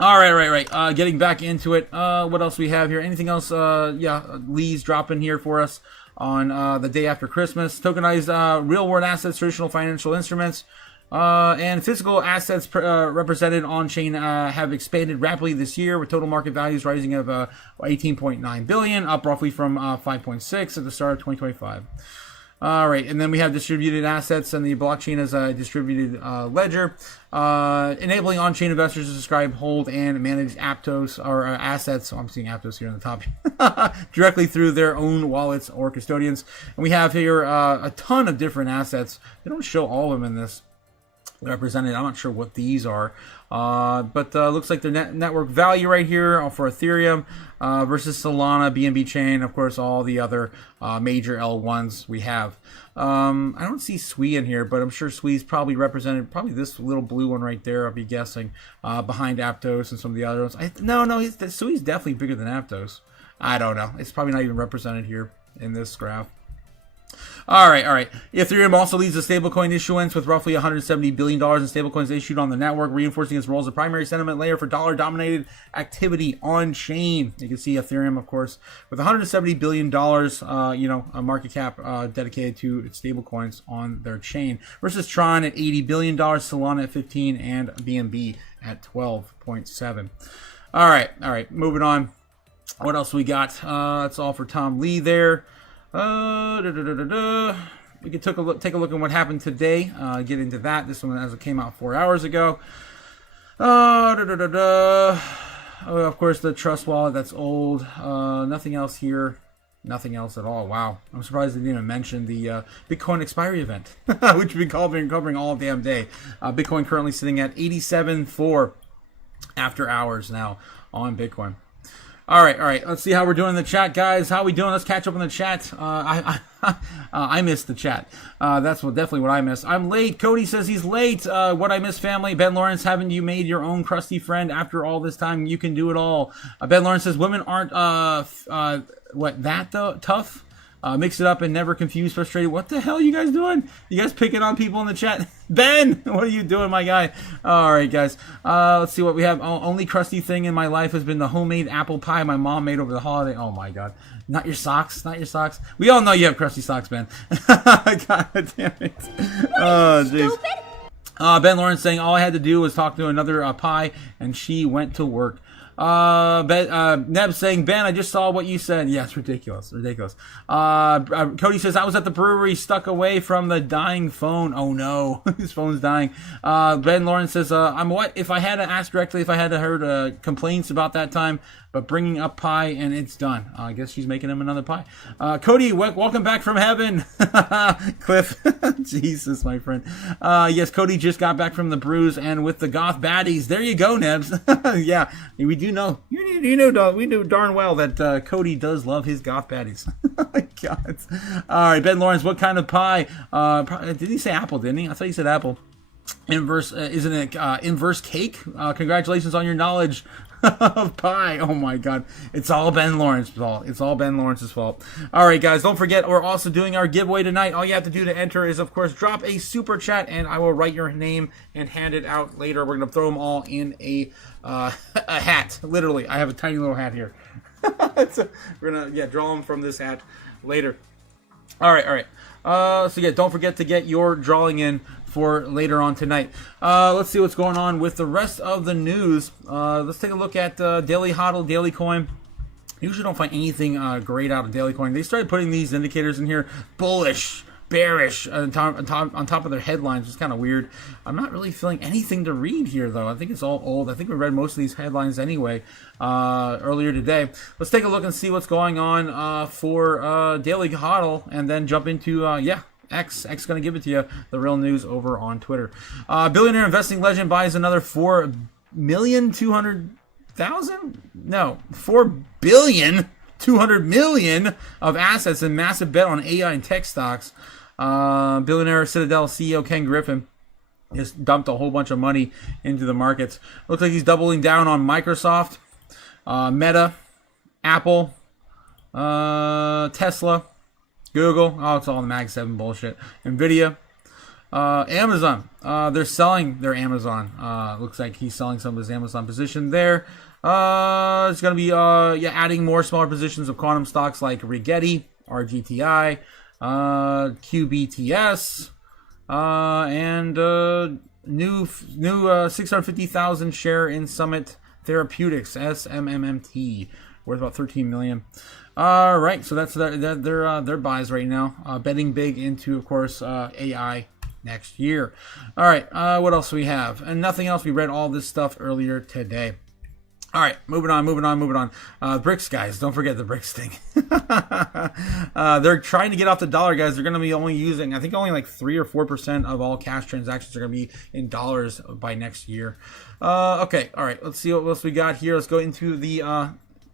All right. Getting back into it. What else we have here? Anything else? Lee's dropping here for us on the day after Christmas. Tokenized real-world assets, traditional financial instruments, and physical assets represented on-chain have expanded rapidly this year, with total market values rising of 18.9 billion, up roughly from 5.6 at the start of 2025. All right, and then we have distributed assets, and the blockchain as a distributed ledger, enabling on-chain investors to subscribe, hold, and manage Aptos or assets. I'm seeing Aptos here on the top, directly through their own wallets or custodians. And we have here a ton of different assets. They don't show all of them in this represented. I'm not sure what these are, but looks like their network value right here for Ethereum versus Solana, BNB chain, of course, all the other major L1s we have. I don't see SWI in here, but I'm sure SWI's probably represented, probably this little blue one right there, I'll be guessing, behind Aptos and some of the other ones. SWI's definitely bigger than Aptos. I don't know. It's probably not even represented here in this graph. All right. Ethereum also leads the stablecoin issuance with roughly $170 billion in stablecoins issued on the network, reinforcing its role as a primary sentiment layer for dollar-dominated activity on chain. You can see Ethereum, of course, with $170 billion, a market cap dedicated to its stablecoins on their chain, versus Tron at $80 billion, Solana at 15, and BNB at 12.7. All right. Moving on. What else we got? That's all for Tom Lee there. We can take a look at what happened today. Get into that. This one as it came out 4 hours ago. Of course, the Trust wallet, that's old. Nothing else here. Nothing else at all. Wow. I'm surprised they didn't even mention the Bitcoin expiry event, which we've been covering all damn day. Bitcoin currently sitting at 87.4 after hours now on Bitcoin. All right. Let's see how we're doing in the chat, guys. How we doing? Let's catch up in the chat. I missed the chat. That's definitely what I missed. I'm late. Cody says he's late. What I miss, family. Ben Lawrence, haven't you made your own crusty friend after all this time? You can do it all. Ben Lawrence says women aren't tough. Mix it up and never confuse, frustrated. What the hell are you guys doing? You guys picking on people in the chat? Ben, what are you doing, my guy? All right, guys. Let's see what we have. Only crusty thing in my life has been the homemade apple pie my mom made over the holiday. Oh, my God. Not your socks. We all know you have crusty socks, Ben. God damn it. Oh, jeez. Ben Lawrence saying, all I had to do was talk to another pie, and she went to work. Neb saying, Ben, I just saw what you said. Yes, ridiculous. Cody says, I was at the brewery stuck away from the dying phone. Oh no, his phone's dying. Ben Lawrence says, if I had to ask directly, if I had heard complaints about that time, but bringing up pie, and it's done. I guess she's making him another pie. Cody, welcome back from heaven. Cliff, Jesus, my friend. Yes, Cody just got back from the bruise, and with the goth baddies. There you go, Nebs. Yeah, we do know. We know darn well that Cody does love his goth baddies. Oh my God. All right, Ben Lawrence, what kind of pie? Did he say apple, didn't he? I thought he said apple. Inverse, isn't it inverse cake? Congratulations on your knowledge of pie. Oh my God. It's all Ben Lawrence's fault. It's all Ben Lawrence's fault. All right, guys, don't forget, we're also doing our giveaway tonight. All you have to do to enter is, of course, drop a super chat, and I will write your name and hand it out later. We're going to throw them all in a hat. Literally, I have a tiny little hat here. We're going to, draw them from this hat later. All right. So yeah, don't forget to get your drawing in for later on tonight. Let's see what's going on with the rest of the news. Let's take a look at Daily Hodl, Daily Coin. Usually don't find anything great out of Daily Coin. They started putting these indicators in here, bullish, bearish, on top of their headlines. It's kind of weird. I'm not really feeling anything to read here, though. I think it's all old. I think we read most of these headlines anyway earlier today. Let's take a look and see what's going on for Daily Hodl, and then jump into, X going to give it to you, the real news over on Twitter. Billionaire investing legend buys another 4,200,000? No, 4,200,000,000 of assets in massive bet on AI and tech stocks. Billionaire Citadel CEO Ken Griffin just dumped a whole bunch of money into the markets. Looks like he's doubling down on Microsoft, Meta, Apple, Tesla, Google. Oh, it's all the Mag 7 bullshit. Nvidia, Amazon. They're selling their Amazon. Looks like he's selling some of his Amazon position there. It's going to be adding more smaller positions of quantum stocks like Rigetti, RGTI, QBTS, and new 650,000 share in Summit Therapeutics, SMMT, worth about 13 million. All right, so that's their buys right now. Betting big into, of course, AI next year. All right, what else do we have? And nothing else. We read all this stuff earlier today. All right, moving on. BRICS, guys. Don't forget the BRICS thing. They're trying to get off the dollar, guys. They're going to be only using, I think, only like 3 or 4% of all cash transactions are going to be in dollars by next year. Okay, all right. Let's see what else we got here. Let's go into the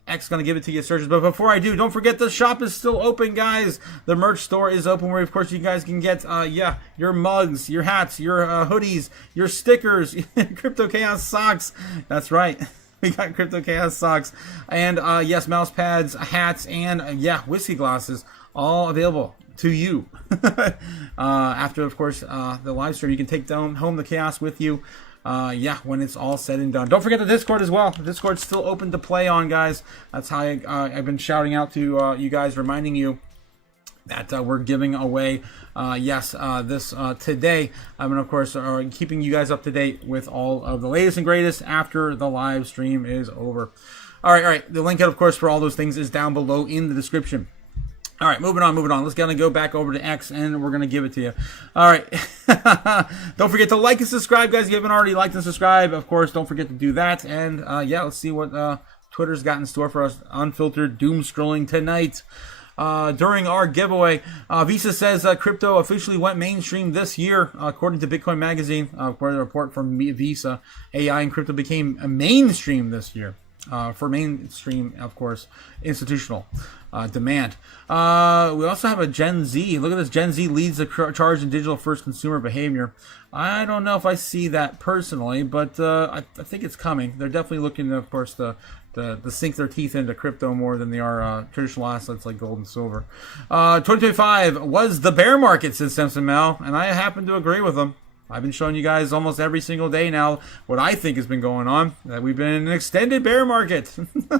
X going to give it to you searches. But before I do, don't forget the shop is still open, guys. The merch store is open where, of course, you guys can get, your mugs, your hats, your hoodies, your stickers, Crypto Chaos socks. That's right. We got Crypto Chaos socks. And, yes, mouse pads, hats, and, whiskey glasses, all available to you. After, of course, the live stream, you can take home the chaos with you. When it's all said and done. Don't forget the Discord as well. The Discord's still open to play on, guys. That's how I've been shouting out to you guys, reminding you that we're giving away, this today. And of course, keeping you guys up to date with all of the latest and greatest after the live stream is over. All right. The link, of course, for all those things is down below in the description. All right, moving on. Let's go back over to X, and we're going to give it to you. All right. Don't forget to like and subscribe, guys. If you haven't already liked and subscribed, of course, don't forget to do that. And, let's see what Twitter's got in store for us. Unfiltered doom scrolling tonight. During our giveaway, Visa says crypto officially went mainstream this year. According to Bitcoin Magazine, according to a report from Visa, AI and crypto became mainstream this year. For mainstream, of course, institutional demand. We also have a Gen Z. Look at this. Gen Z leads the charge in digital first consumer behavior. I don't know if I see that personally, but I think it's coming. They're definitely looking, of course, to sink their teeth into crypto more than they are traditional assets like gold and silver. 2025 was the bear market, says Simpson Mal, and I happen to agree with them. I've been showing you guys almost every single day now what I think has been going on, that we've been in an extended bear market. And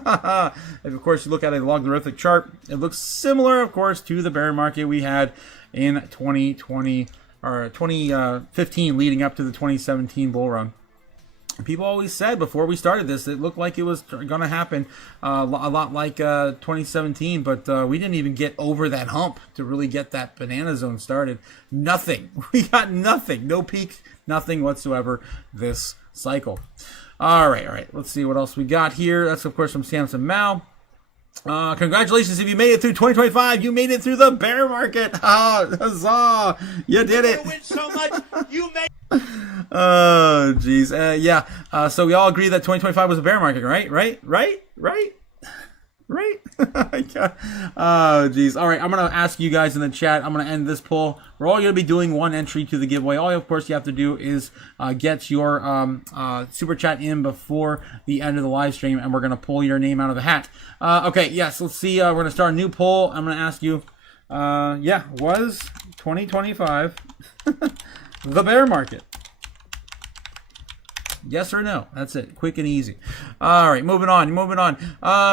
of course, you look at a logarithmic chart, it looks similar, of course, to the bear market we had in 2020 or 2015 leading up to the 2017 bull run. People always said before we started this, it looked like it was going to happen a lot like 2017, but we didn't even get over that hump to really get that banana zone started. Nothing. We got nothing. No peak, nothing whatsoever this cycle. All right. Let's see what else we got here. That's, of course, from Samson Mao. Congratulations if you made it through 2025. You made it through the bear market. Huzzah. You did it. win so much, you may. Oh, jeez. So we all agree that 2025 was a bear market, right? Right? Oh, geez. All right, I'm going to ask you guys in the chat. I'm going to end this poll. We're all going to be doing one entry to the giveaway. All, of course, you have to do is get your super chat in before the end of the live stream, and we're going to pull your name out of the hat. Okay, yes, let's see. We're going to start a new poll. I'm going to ask you, was 2025 the bear market? Yes or no? That's it. Quick and easy. All right, moving on.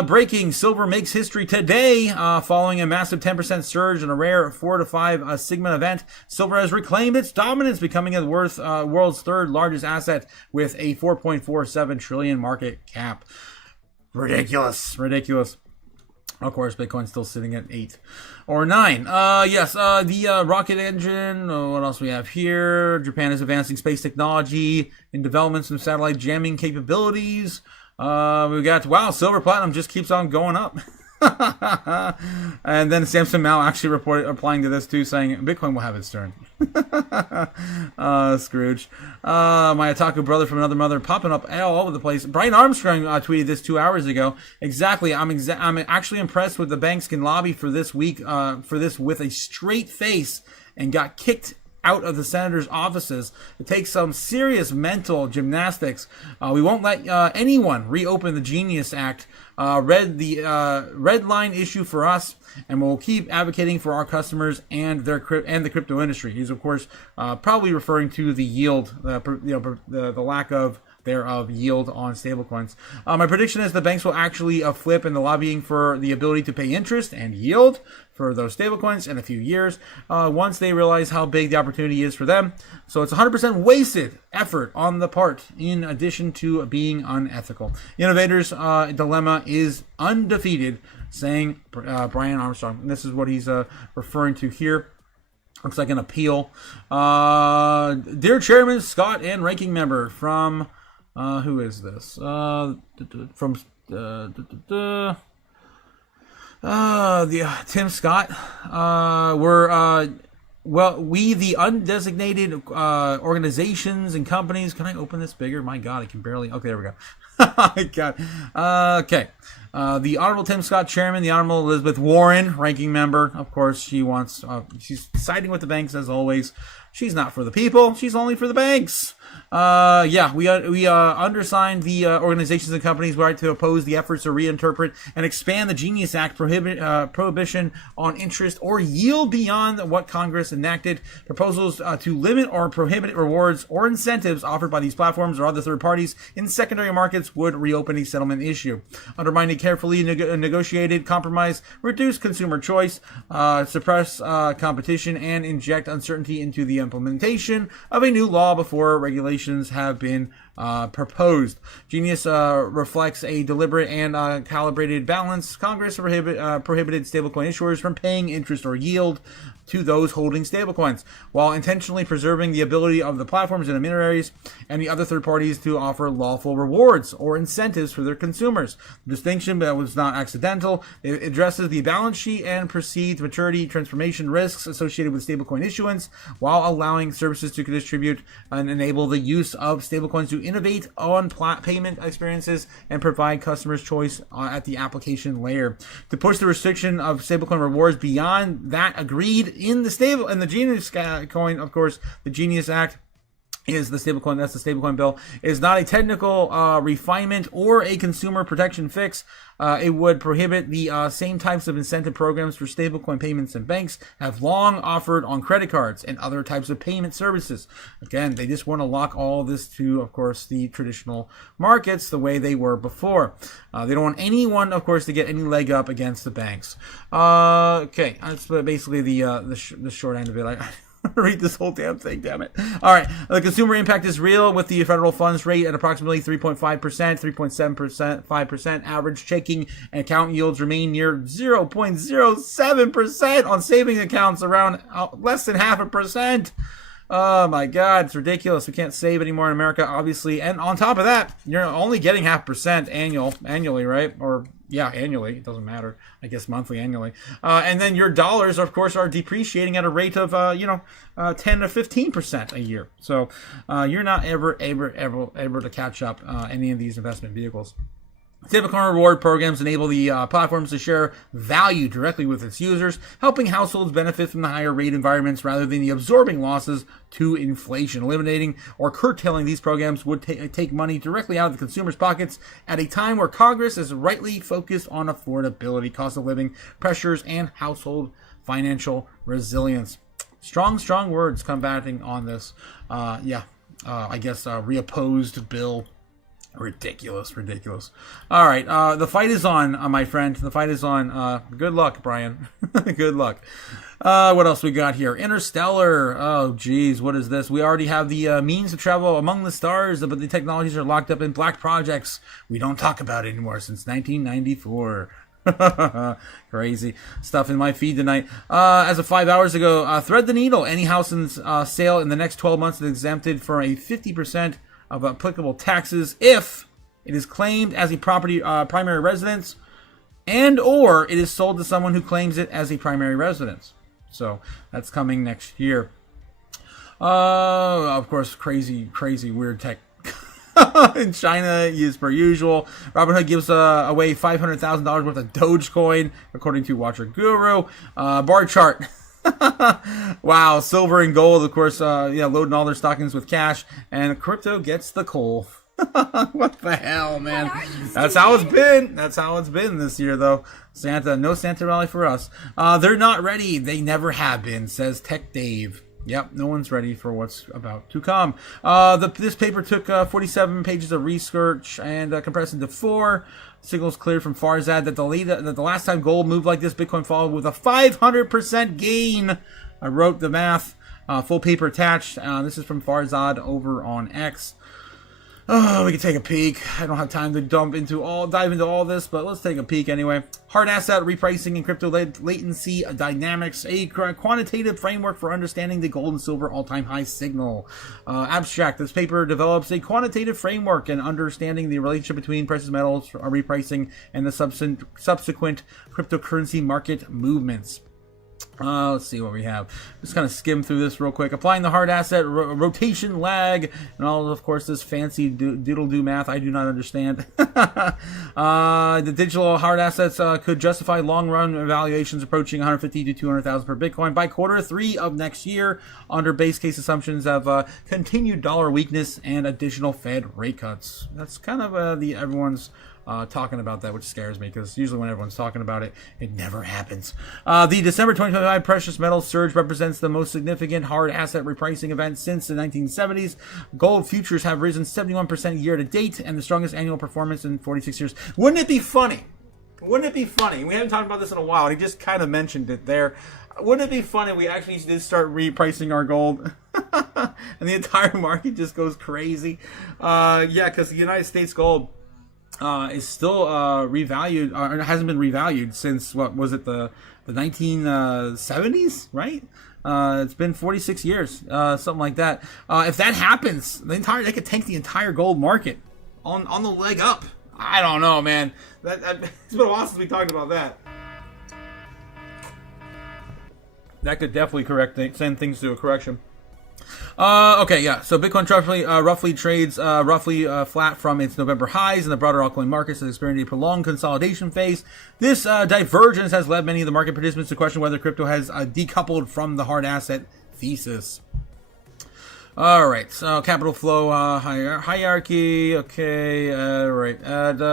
Breaking. Silver makes history today. Following a massive 10% surge in a rare 4 to 5 Sigma event, silver has reclaimed its dominance, becoming the world's third largest asset with a 4.47 trillion market cap. Ridiculous. Of course, Bitcoin's still sitting at 8 or 9. The rocket engine. What else we have here? Japan is advancing space technology in development, some satellite jamming capabilities. We got, wow, silver platinum just keeps on going up. And then Samson Mao actually reported applying to this too, saying Bitcoin will have its turn. Scrooge. My otaku brother from another mother popping up all over the place. Brian Armstrong tweeted this 2 hours ago. Exactly. I'm actually impressed with the banks can lobby for this week for this with a straight face and got kicked out of the senator's offices. It takes some serious mental gymnastics. We won't let anyone reopen the Genius Act. Red line issue for us, and we'll keep advocating for our customers and the crypto industry. He's of course probably referring to the yield, the lack of yield on stablecoins. My prediction is the banks will actually flip in the lobbying for the ability to pay interest and yield for those stablecoins in a few years once they realize how big the opportunity is for them. So it's 100% wasted effort on the part, in addition to being unethical. Innovators' dilemma is undefeated, saying Brian Armstrong. And this is what he's referring to here. Looks like an appeal. Dear Chairman, Scott, and Ranking Member from... who is this? From Tim Scott. We the undesignated organizations and companies. Can I open this bigger? My God, I can barely. Okay, there we go. My God. Okay. The Honorable Tim Scott, Chairman. The Honorable Elizabeth Warren, Ranking Member. Of course, she's siding with the banks as always. She's not for the people. She's only for the banks. We undersigned the organizations and companies' right to oppose the efforts to reinterpret and expand the Genius Act prohibition on interest or yield beyond what Congress enacted. Proposals to limit or prohibit rewards or incentives offered by these platforms or other third parties in secondary markets would reopen a settlement issue. Undermine a carefully negotiated compromise, reduce consumer choice, suppress competition, and inject uncertainty into the implementation of a new law before regulations have been proposed. Genius reflects a deliberate and calibrated balance. Congress prohibited stablecoin issuers from paying interest or yield to those holding stablecoins, while intentionally preserving the ability of the platforms and intermediaries and the other third parties to offer lawful rewards or incentives for their consumers. The distinction that was not accidental. It addresses the balance sheet and perceived maturity transformation risks associated with stablecoin issuance, while allowing services to distribute and enable the use of stablecoins to innovate on payment experiences and provide customers choice at the application layer. To push the restriction of stablecoin rewards beyond that agreed in the Genius coin, of course, the Genius Act is the stablecoin. That's the stablecoin bill. It is not a technical refinement or a consumer protection fix. It would prohibit the same types of incentive programs for stablecoin payments and banks have long offered on credit cards and other types of payment services. Again, they just want to lock all of this to, of course, the traditional markets the way they were before. They don't want anyone, of course, to get any leg up against the banks. Okay, that's basically the short end of it. Read this whole damn thing, damn it. All right. The consumer impact is real, with the federal funds rate at approximately 3.5%, 3.7%, 5%. Average checking and account yields remain near 0.07% on savings accounts, around less than 0.5%. Oh my God, it's ridiculous. We can't save anymore in America, obviously. And on top of that, you're only getting 0.5% annually, right? Or yeah, annually. It doesn't matter. I guess monthly, annually. And then your dollars, of course, are depreciating at a rate of 10 to 15% a year. So you're not ever able to catch up any of these investment vehicles. Typical reward programs enable the platforms to share value directly with its users, helping households benefit from the higher rate environments rather than the absorbing losses to inflation. Eliminating or curtailing these programs would take money directly out of the consumers' pockets at a time where Congress is rightly focused on affordability, cost of living pressures, and household financial resilience. Strong words combating on this. I guess reopposed bill. Ridiculous. All right, the fight is on, my friend. The fight is on. Good luck, Brian. Good luck. What else we got here? Interstellar. Oh, geez, what is this? We already have the means to travel among the stars, but the technologies are locked up in black projects we don't talk about anymore since 1994. Crazy stuff in my feed tonight. As of 5 hours ago, thread the needle. Any house in sale in the next 12 months is exempted from a 50% of applicable taxes if it is claimed as a property primary residence and or it is sold to someone who claims it as a primary residence. So that's coming next year. Of course, crazy weird tech in China as per usual. Robinhood gives away $500,000 worth of Dogecoin, according to Watcher Guru. Bar chart. Wow, silver and gold, of course, loading all their stockings with cash, and crypto gets the coal. What the hell, man? That's how it's been. That's how it's been this year, though. No Santa rally for us. They're not ready. They never have been, says Tech Dave. Yep, no one's ready for what's about to come. This paper took 47 pages of research and compressed into 4. Signals clear from Farzad that the last time gold moved like this, Bitcoin followed with a 500% gain. I wrote the math. Full paper attached. This is from Farzad over on X. Oh, we can take a peek. I don't have time to dive into all this, but let's take a peek anyway. Hard asset repricing and crypto latency dynamics, a quantitative framework for understanding the gold and silver all-time high signal. Abstract. This paper develops a quantitative framework and understanding the relationship between precious metals repricing and the subsequent cryptocurrency market movements. Let's see what we have. Just kind of skim through this real quick. Applying the hard asset rotation lag and all, of course, this fancy doodle-do math I do not understand. The digital hard assets could justify long-run valuations approaching 150 to 200,000 per Bitcoin by Q3 of next year under base case assumptions of continued dollar weakness and additional Fed rate cuts. That's kind of everyone's talking about that, which scares me because usually when everyone's talking about it, it never happens. The December 2025 precious metals surge represents the most significant hard asset repricing event since the 1970s. Gold futures have risen 71% year to date and the strongest annual performance in 46 years. Wouldn't it be funny? Wouldn't it be funny? We haven't talked about this in a while, and he just kind of mentioned it there. Wouldn't it be funny if we actually did start repricing our gold and the entire market just goes crazy? Because the United States gold is still revalued, or hasn't been revalued since, what was it, the 1970s, right? It's been 46 years, something like that. If that happens, they could tank the entire gold market on the leg up. I don't know, man. It's been a while since we talked about that. That could definitely send things to a correction. Okay, yeah. So Bitcoin roughly trades flat from its November highs, and the broader altcoin markets has experienced a prolonged consolidation phase. This divergence has led many of the market participants to question whether crypto has decoupled from the hard asset thesis. All right, so capital flow hierarchy. Okay, all right.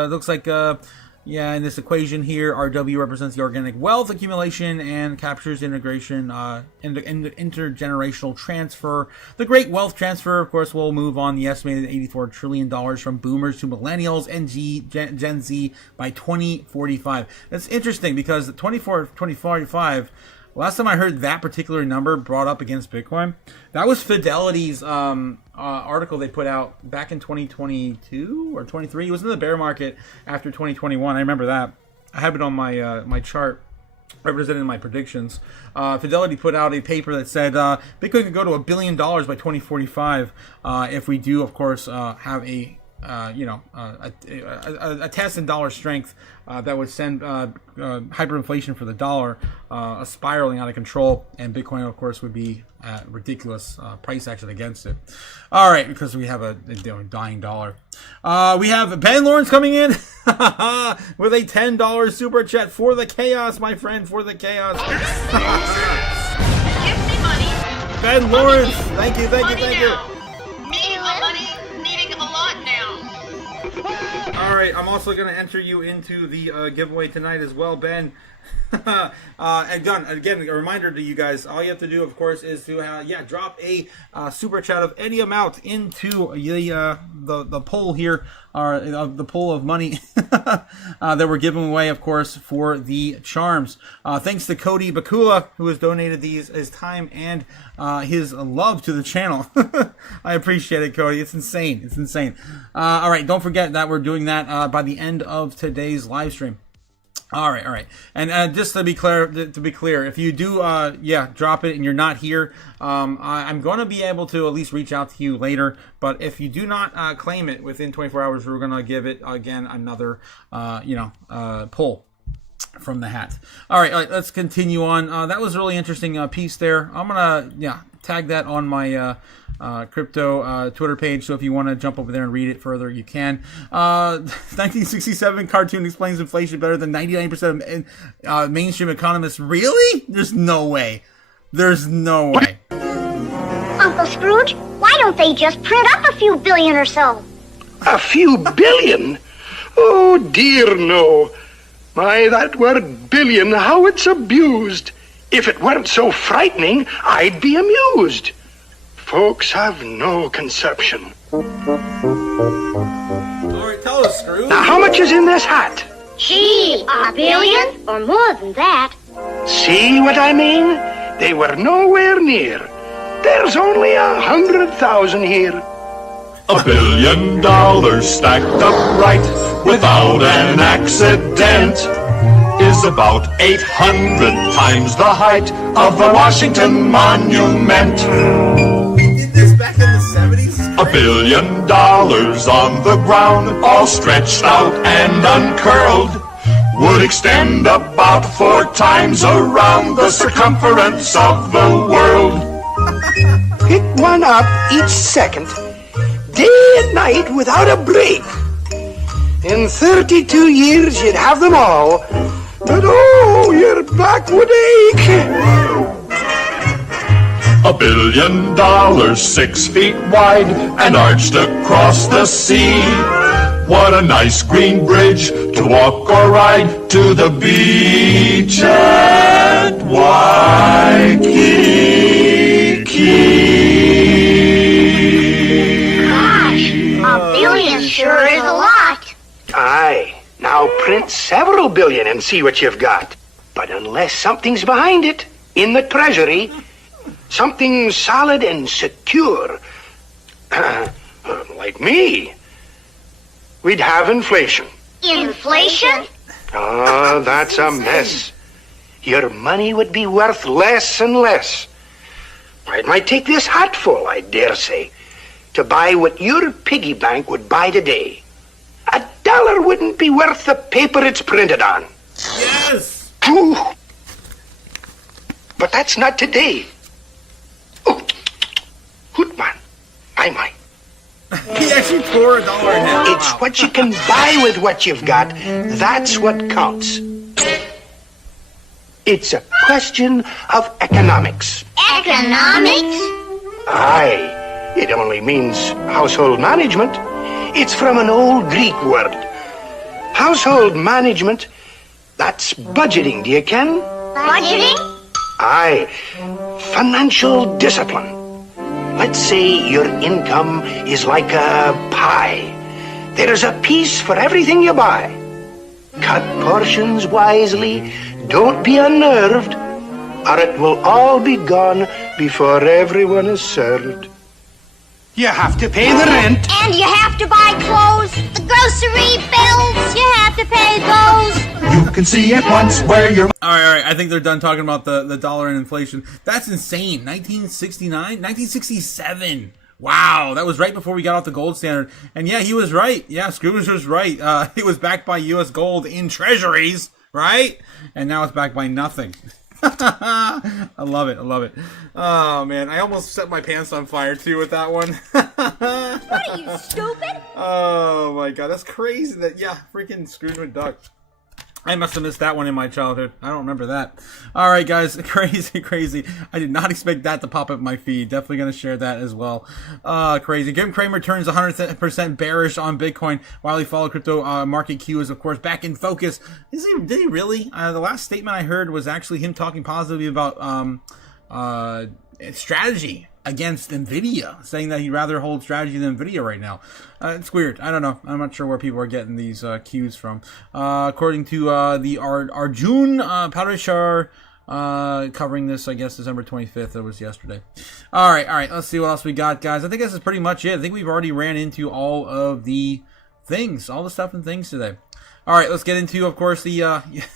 Looks like in this equation here, RW represents the organic wealth accumulation and captures integration, intergenerational transfer. The great wealth transfer, of course, will move on the estimated $84 trillion from boomers to millennials and Gen Z by 2045. That's interesting because 2045, last time I heard that particular number brought up against Bitcoin, that was Fidelity's article they put out back in 2022 or 23. It was in the bear market after 2021. I remember that. I have it on my my chart. represented my predictions. Fidelity put out a paper that said Bitcoin could go to $1 billion by 2045 if we do, of course, have a test in dollar strength that would send hyperinflation for the dollar spiraling out of control, and Bitcoin, of course, would be at ridiculous price action against it. All right, because we have a dying dollar. We have Ben Lawrence coming in with a $10 super chat for the chaos, my friend, for the chaos. Give me money. Ben Lawrence, thank you. Money needing a lot now. All right, I'm also going to enter you into the giveaway tonight as well, Ben. And done. Again, a reminder to you guys, all you have to do, of course, is to drop a super chat of any amount into the poll here, or the pool of money that we're giving away, of course, for the charms. Thanks to Cody Bakula, who has donated his time and his love to the channel. I appreciate it, Cody. It's insane. All right, don't forget that we're doing that by the end of today's live stream. All right. And just to be clear, if you do, drop it and you're not here, I'm going to be able to at least reach out to you later. But if you do not claim it within 24 hours, we're going to give it again another, pull from the hat. All right, let's continue on. That was a really interesting piece there. I'm going to tag that on my crypto Twitter page, so if you want to jump over there and read it further, you can. 1967 cartoon explains inflation better than 99% of mainstream economists. Really? There's no way. Uncle Scrooge, why don't they just print up a few billion or so? A few billion? Oh dear, no. My, that word billion, how it's abused. If it weren't so frightening, I'd be amused. Folks have no conception. All right, tell us, Scrooge. Now, how much is in this hat? Gee, $1 billion? Or more than that. See what I mean? They were nowhere near. There's only 100,000 here. $1 billion stacked upright without an accident is about 800 times the height of the Washington Monument. Did this back in the 70s? $1 billion on the ground, all stretched out and uncurled, would extend about 4 times around the circumference of the world. Pick one up each second, day and night without a break. In 32 years you'd have them all, but oh, your back would ache. $1 billion 6 feet wide and arched across the sea. What a nice green bridge to walk or ride to the beach at Waikiki. Gosh, $1 billion sure is a lot. Aye, now print several billion and see what you've got. But unless something's behind it, in the treasury, something solid and secure, like me, we'd have inflation. Inflation? Ah, that's a mess. Your money would be worth less and less. It might take this hatful, I dare say, to buy what your piggy bank would buy today. $1 wouldn't be worth the paper it's printed on. Yes! Ooh. But that's not today. Oh, Hootman, my. He actually tore $1 in half. It's what you can buy with what you've got. That's what counts. It's a question of economics. Economics? Aye, it only means household management. It's from an old Greek word. Household management, that's budgeting, do you ken? Budgeting? Aye, financial discipline. Let's say your income is like a pie. There's a piece for everything you buy. Cut portions wisely, don't be unnerved, or it will all be gone before everyone is served. You have to pay the rent. And you have to buy clothes, the grocery bills, you have to pay those. You can see at once where you're All right. I think they're done talking about the dollar and inflation. That's insane. 1969? 1967. Wow, that was right before we got off the gold standard. And yeah, he was right. Yeah, Scrooge was right. It was backed by U.S. gold in treasuries, right? And now it's backed by nothing. I love it. Oh, man. I almost set my pants on fire, too, with that one. What are you, stupid? Oh, my God. That's crazy that, yeah, freaking Scrooge McDuck. I must have missed that one in my childhood. I don't remember that. All right, guys. Crazy. I did not expect that to pop up in my feed. Definitely going to share that as well. Crazy. Jim Cramer turns 100% bearish on Bitcoin while he followed crypto market Q is, of course, back in focus. Did he really? The last statement I heard was actually him talking positively about strategy against Nvidia, saying that he'd rather hold strategy than Nvidia right now. It's weird. I don't know. I'm not sure where people are getting these cues from. According to the Arjun Parashar, covering this, I guess, December 25th. That was yesterday. All right. Let's see what else we got, guys. I think this is pretty much it. I think we've already ran into all of the things, all the stuff and things today. All right, let's get into, of course, the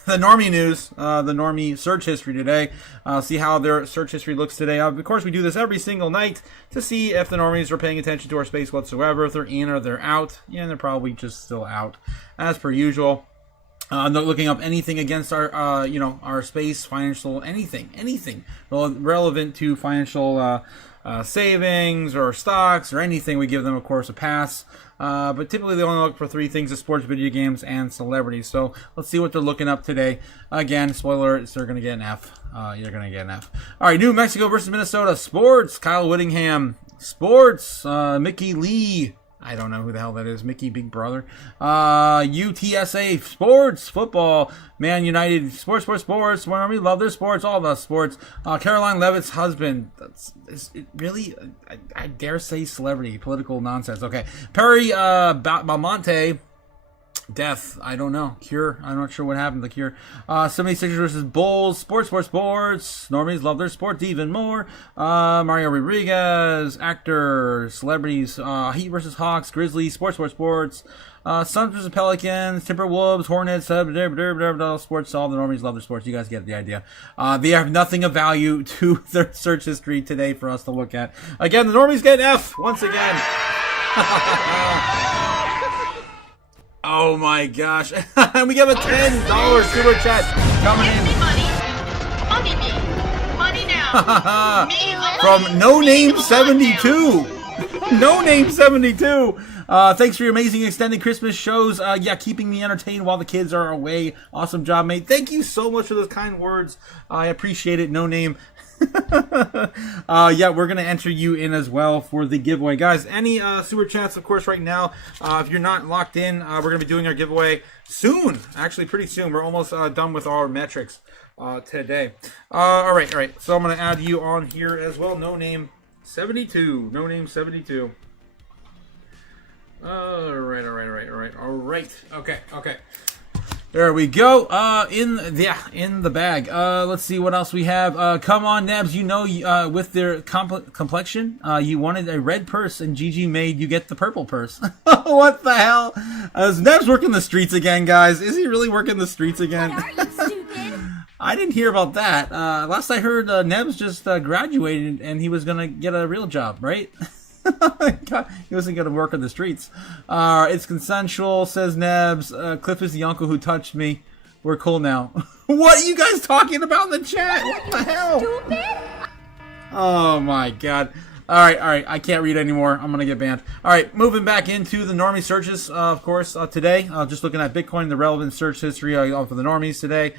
normie news, the normie search history today. See how their search history looks today. Of course, we do this every single night to see if the normies are paying attention to our space whatsoever, if they're in or they're out. Yeah, and they're probably just still out, as per usual. Not looking up anything against our, our space, financial, anything relevant to financial savings or stocks or anything. We give them, of course, a pass. But typically they only look for three things: sports, video games, and celebrities. So let's see what they're looking up today. Again, spoiler, they're going to get an F. You're going to get an F. All right, New Mexico versus Minnesota. Sports, Kyle Whittingham. Sports, Mickey Lee. I don't know who the hell that is. Mickey Big Brother. UTSA sports, football, Man United, sports. When we love their sports, all the sports. Caroline Levitt's husband. Really, I dare say celebrity, political nonsense. Okay. Perry Belmonte. Death, I don't know. Cure, I'm not sure what happened to Cure. 76ers versus Bulls. Sports. Normies love their sports even more. Mario Rodriguez, actor, celebrities. Heat versus Hawks, Grizzlies, sports. Suns versus Pelicans, Timberwolves, Hornets, sports. All the normies love their sports. You guys get the idea. They have nothing of value to their search history today for us to look at. Again, the normies get an F once again. Oh my gosh. We have a $10 super chat coming in. Money now. From No Name 72. No Name 72. Thanks for your amazing extended Christmas shows. Keeping me entertained while the kids are away. Awesome job, mate. Thank you so much for those kind words. I appreciate it. No Name. We're gonna enter you in as well for the giveaway, guys. Any super chats, of course, right now. If you're not locked in, we're gonna be doing our giveaway soon. Actually, pretty soon. We're almost done with our metrics today. All right. So I'm gonna add you on here as well. No Name 72. No Name 72. All right. Okay. There we go. In the bag. Let's see what else we have. Come on, Nebs. With their complexion, you wanted a red purse, and Gigi made you get the purple purse. What the hell? Is Nebs working the streets again, guys? Is he really working the streets again? What are you, stupid? I didn't hear about that. Last I heard, Nebs just graduated, and he was gonna get a real job, right? God, he wasn't going to work on the streets. It's consensual, says Nebs. Cliff is the uncle who touched me. We're cool now. What are you guys talking about in the chat? What the hell? Stupid? Oh my God. All right. I can't read anymore. I'm going to get banned. All right, moving back into the normie searches, of course, today. Just looking at Bitcoin, the relevant search history for the normies today.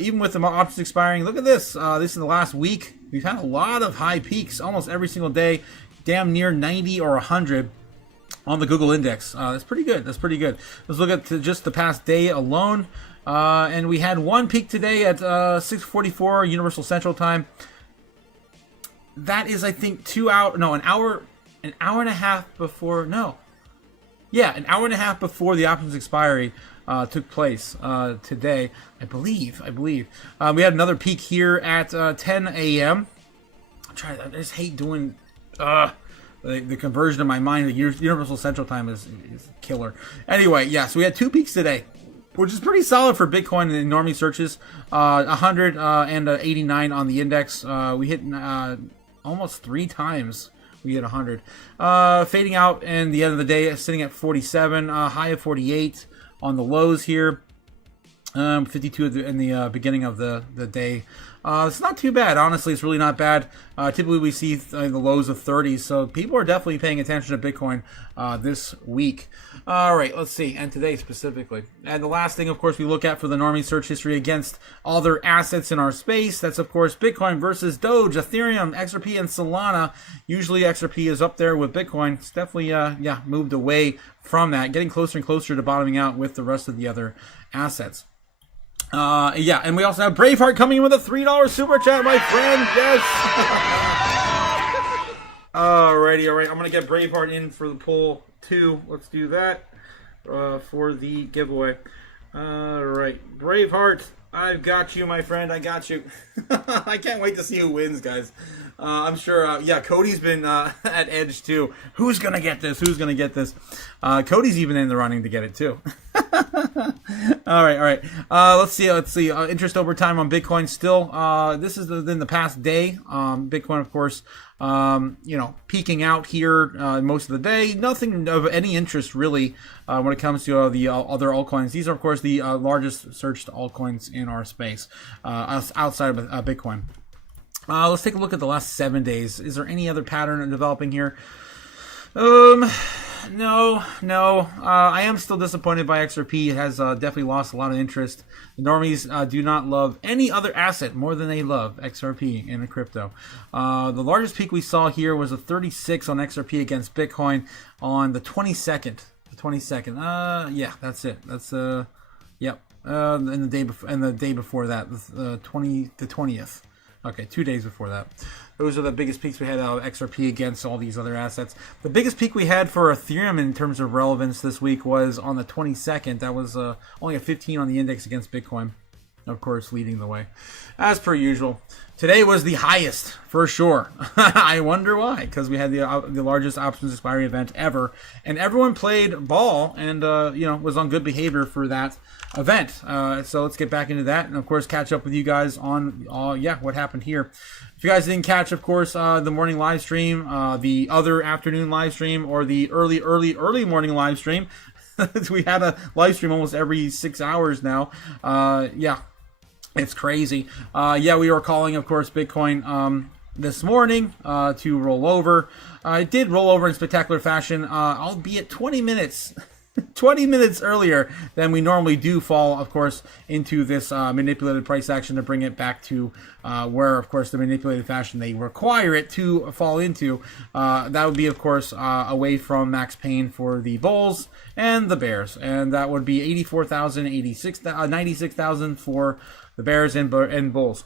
Even with the options expiring, look at this. This is the last week. We've had a lot of high peaks almost every single day. Damn near 90 or 100 on the Google Index. That's pretty good. Let's look at just the past day alone. And we had one peak today at 6:44 Universal Central Time. That is, I think, an hour and a half before. No. Yeah, an hour and a half before the options expiry took place today, I believe. We had another peak here at 10 a.m. I just hate doing the conversion in my mind, the Universal Central Time is killer. Anyway, yeah, so we had 2 peaks today, which is pretty solid for Bitcoin in normie searches. 189 on the index. We hit almost 3 times. We hit 100. Fading out, and the end of the day, sitting at 47, high of 48 on the lows here. 52 in the beginning of the day. It's not too bad. Honestly, it's really not bad. Typically, we see the lows of 30, so people are definitely paying attention to Bitcoin this week. All right, let's see. And today specifically. And the last thing, of course, we look at for the normie search history against other assets in our space. That's, of course, Bitcoin versus Doge, Ethereum, XRP, and Solana. Usually, XRP is up there with Bitcoin. It's definitely, moved away from that, getting closer and closer to bottoming out with the rest of the other assets. And we also have Braveheart coming in with a $3 super chat, my friend. Yes. Alrighty, all right. I'm gonna get Braveheart in for the poll too. Let's do that for the giveaway. All right, Braveheart, I've got you, my friend. I got you. I can't wait to see who wins, guys. I'm sure. Cody's been at edge too. Who's gonna get this? Who's gonna get this? Cody's even in the running to get it too. All right. Let's see. Interest over time on Bitcoin still. This is in the past day. Bitcoin, of course, peaking out here most of the day. Nothing of any interest really when it comes to the other altcoins. These are, of course, the largest searched altcoins in our space outside of Bitcoin. Let's take a look at the last 7 days. Is there any other pattern developing here? No. I am still disappointed by XRP. It has definitely lost a lot of interest. The normies do not love any other asset more than they love XRP in a crypto. The largest peak we saw here was a 36 on XRP against Bitcoin on the 22nd. That's it. That's yep. And the day before that, the 20th. Okay, 2 days before that. Those are the biggest peaks we had out of XRP against all these other assets. The biggest peak we had for Ethereum in terms of relevance this week was on the 22nd. That was only a 15 on the index against Bitcoin. Of course, leading the way. As per usual. Today was the highest, for sure. I wonder why. Because we had the largest options expiry event ever. And everyone played ball and, was on good behavior for that event. So let's get back into that. And, of course, catch up with you guys on, what happened here. If you guys didn't catch, of course, the morning live stream, the other afternoon live stream, or the early morning live stream, we had a live stream almost every 6 hours now. It's crazy. We were calling, of course, Bitcoin this morning to roll over. It did roll over in spectacular fashion, albeit 20 minutes. 20 minutes earlier than we normally do fall, of course, into this manipulated price action to bring it back to where, of course, the manipulated fashion they require it to fall into. That would be, of course, away from max pain for the bulls and the bears. And that would be 84,000, 96,000 for the bears and bulls.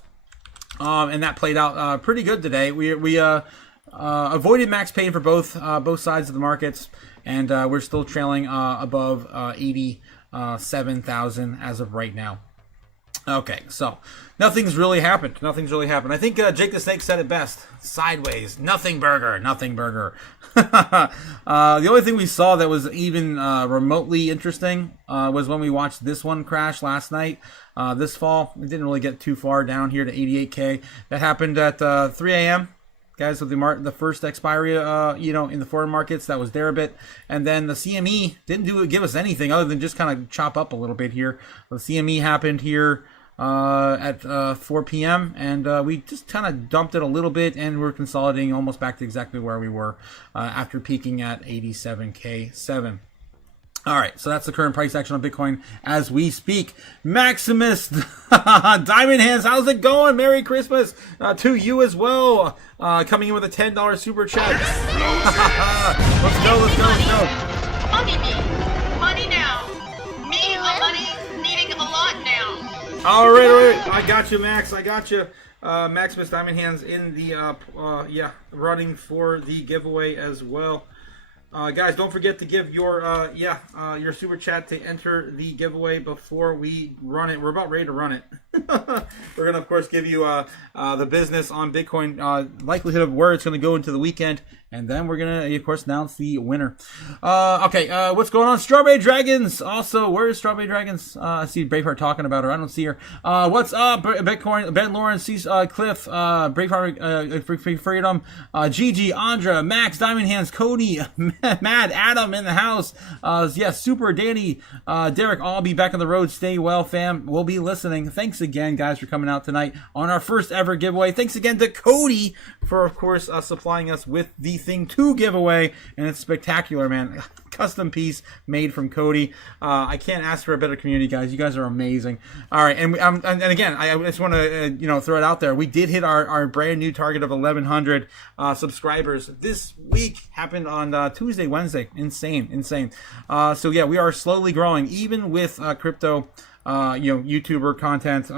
And that played out pretty good today. We avoided max pain for both sides of the markets. And we're still trailing above 87,000 as of right now. Okay, so nothing's really happened. I think Jake the Snake said it best. Sideways. Nothing burger. The only thing we saw that was even remotely interesting was when we watched this one crash last night. This fall. It didn't really get too far down here to 88K. That happened at 3 a.m. Guys, with the first expiry, in the foreign markets, that was there a bit. And then the CME didn't give us anything other than just kind of chop up a little bit here. The CME happened here at 4 p.m. and we just kind of dumped it a little bit, and we're consolidating almost back to exactly where we were after peaking at 87K7. All right, so that's the current price action on Bitcoin as we speak. Maximus, Diamond Hands, how's it going? Merry Christmas to you as well. Coming in with a $10 super chat. Let's go. Money now. Money needing a lot now. All right. I got you, Max. Maximus Diamond Hands in the, running for the giveaway as well. Guys, don't forget to give your super chat to enter the giveaway before we run it. We're about ready to run it. We're going to, of course, give you the business on Bitcoin, likelihood of where it's going to go into the weekend, and then we're gonna, of course, announce the winner. Okay, what's going on? Strawberry Dragons. Also, where is Strawberry Dragons? I see Braveheart talking about her. I don't see her. What's up? Bitcoin, Ben Lawrence, Cliff, Braveheart, Free Freedom, Gigi, Andra, Max, Diamond Hands, Cody, Mad, Adam in the house. Yes, Super, Danny, Derek. I'll be back on the road. Stay well, fam. We'll be listening. Thanks again, guys, for coming out tonight on our first ever giveaway. Thanks again to Cody for, of course, supplying us with the Thing 2 giveaway, and it's spectacular, man. Custom piece made from Cody. I can't ask for a better community, guys. You guys are amazing. All right, and again, I just want to throw it out there. We did hit our brand new target of 1,100 subscribers this week. Happened on Tuesday, Wednesday. Insane. So yeah, we are slowly growing, even with crypto. YouTuber content,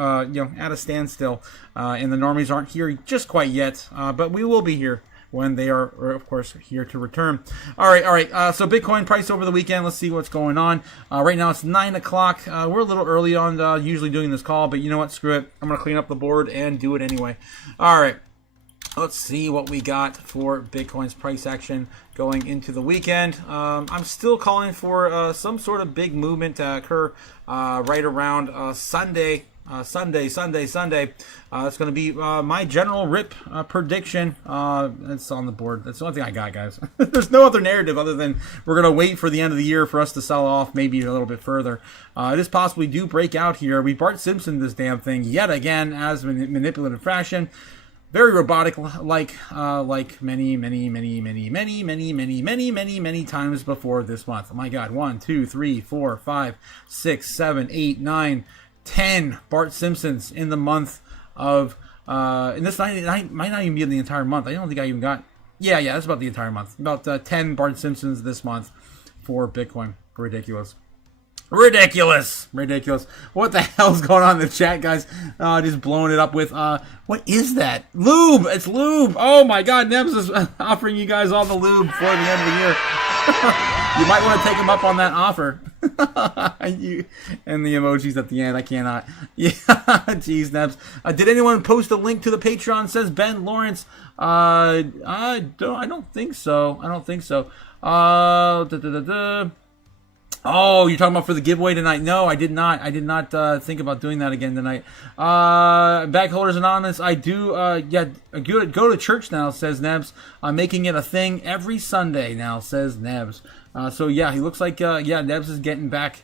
at a standstill, and the normies aren't here just quite yet, but we will be here when they are, of course, here to return. All right. So Bitcoin price over the weekend. Let's see what's going on. Right now it's 9 o'clock. We're a little early on usually doing this call, but you know what? Screw it. I'm going to clean up the board and do it anyway. All right. Let's see what we got for Bitcoin's price action going into the weekend. I'm still calling for some sort of big movement to occur right around Sunday. Sunday. It's going to be my general rip prediction. It's on the board. That's the only thing I got, guys. There's no other narrative other than we're going to wait for the end of the year for us to sell off maybe a little bit further. It is possible we do break out here. We Bart Simpson this damn thing yet again as manipulative fashion. Very robotic, like many times before this month. Oh my God, 1, 2, 3, 4, 5, 6, 7, 8, 9, 10 Bart Simpsons in the month of, and this might not even be in the entire month. I don't think I even got, yeah, that's about the entire month. About 10 Bart Simpsons this month for Bitcoin. Ridiculous. What the hell's going on in the chat, guys? Just blowing it up with, what is that? Lube! It's lube! Oh my God, Nebs is offering you guys all the lube for the end of the year. You might want to take him up on that offer. And the emojis at the end, I cannot. Yeah, jeez, Nebs. Did anyone post a link to the Patreon? Says Ben Lawrence. I don't think so. Oh, you're talking about for the giveaway tonight? No, I did not. Think about doing that again tonight. Bag Holders Anonymous. I do. Go to church now, says Nebs. Making it a thing every Sunday now, says Nebs. So yeah, he looks like Nebs is getting back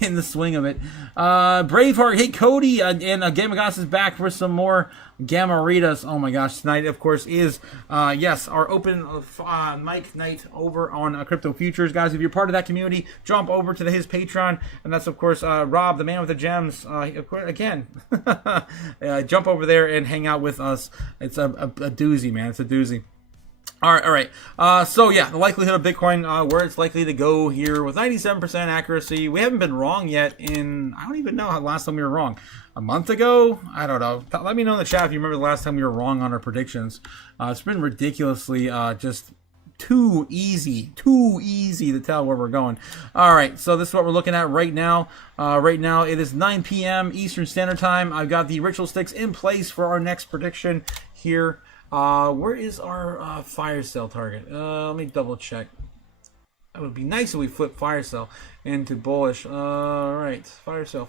in the swing of it. Braveheart. Hey, Cody and Gamagas is back for some more Gamma Ritas. Oh my gosh, tonight of course is our open mic night over on Crypto Futures, guys. If you're part of that community, jump over to his Patreon, and that's of course Rob, the man with the gems. Of course, again, jump over there and hang out with us. It's a doozy, man. It's a doozy. All right. So yeah, the likelihood of Bitcoin, where it's likely to go here with 97% accuracy. We haven't been wrong yet in, I don't even know how last time we were wrong. A month ago? I don't know. Let me know in the chat if you remember the last time we were wrong on our predictions. It's been ridiculously just too easy to tell where we're going. All right, so this is what we're looking at right now. Right now it is 9 p.m. Eastern Standard Time. I've got the ritual sticks in place for our next prediction here. Where is our fire sale target? Let me double check. That would be nice if we flip fire sale into bullish. All right, fire sale.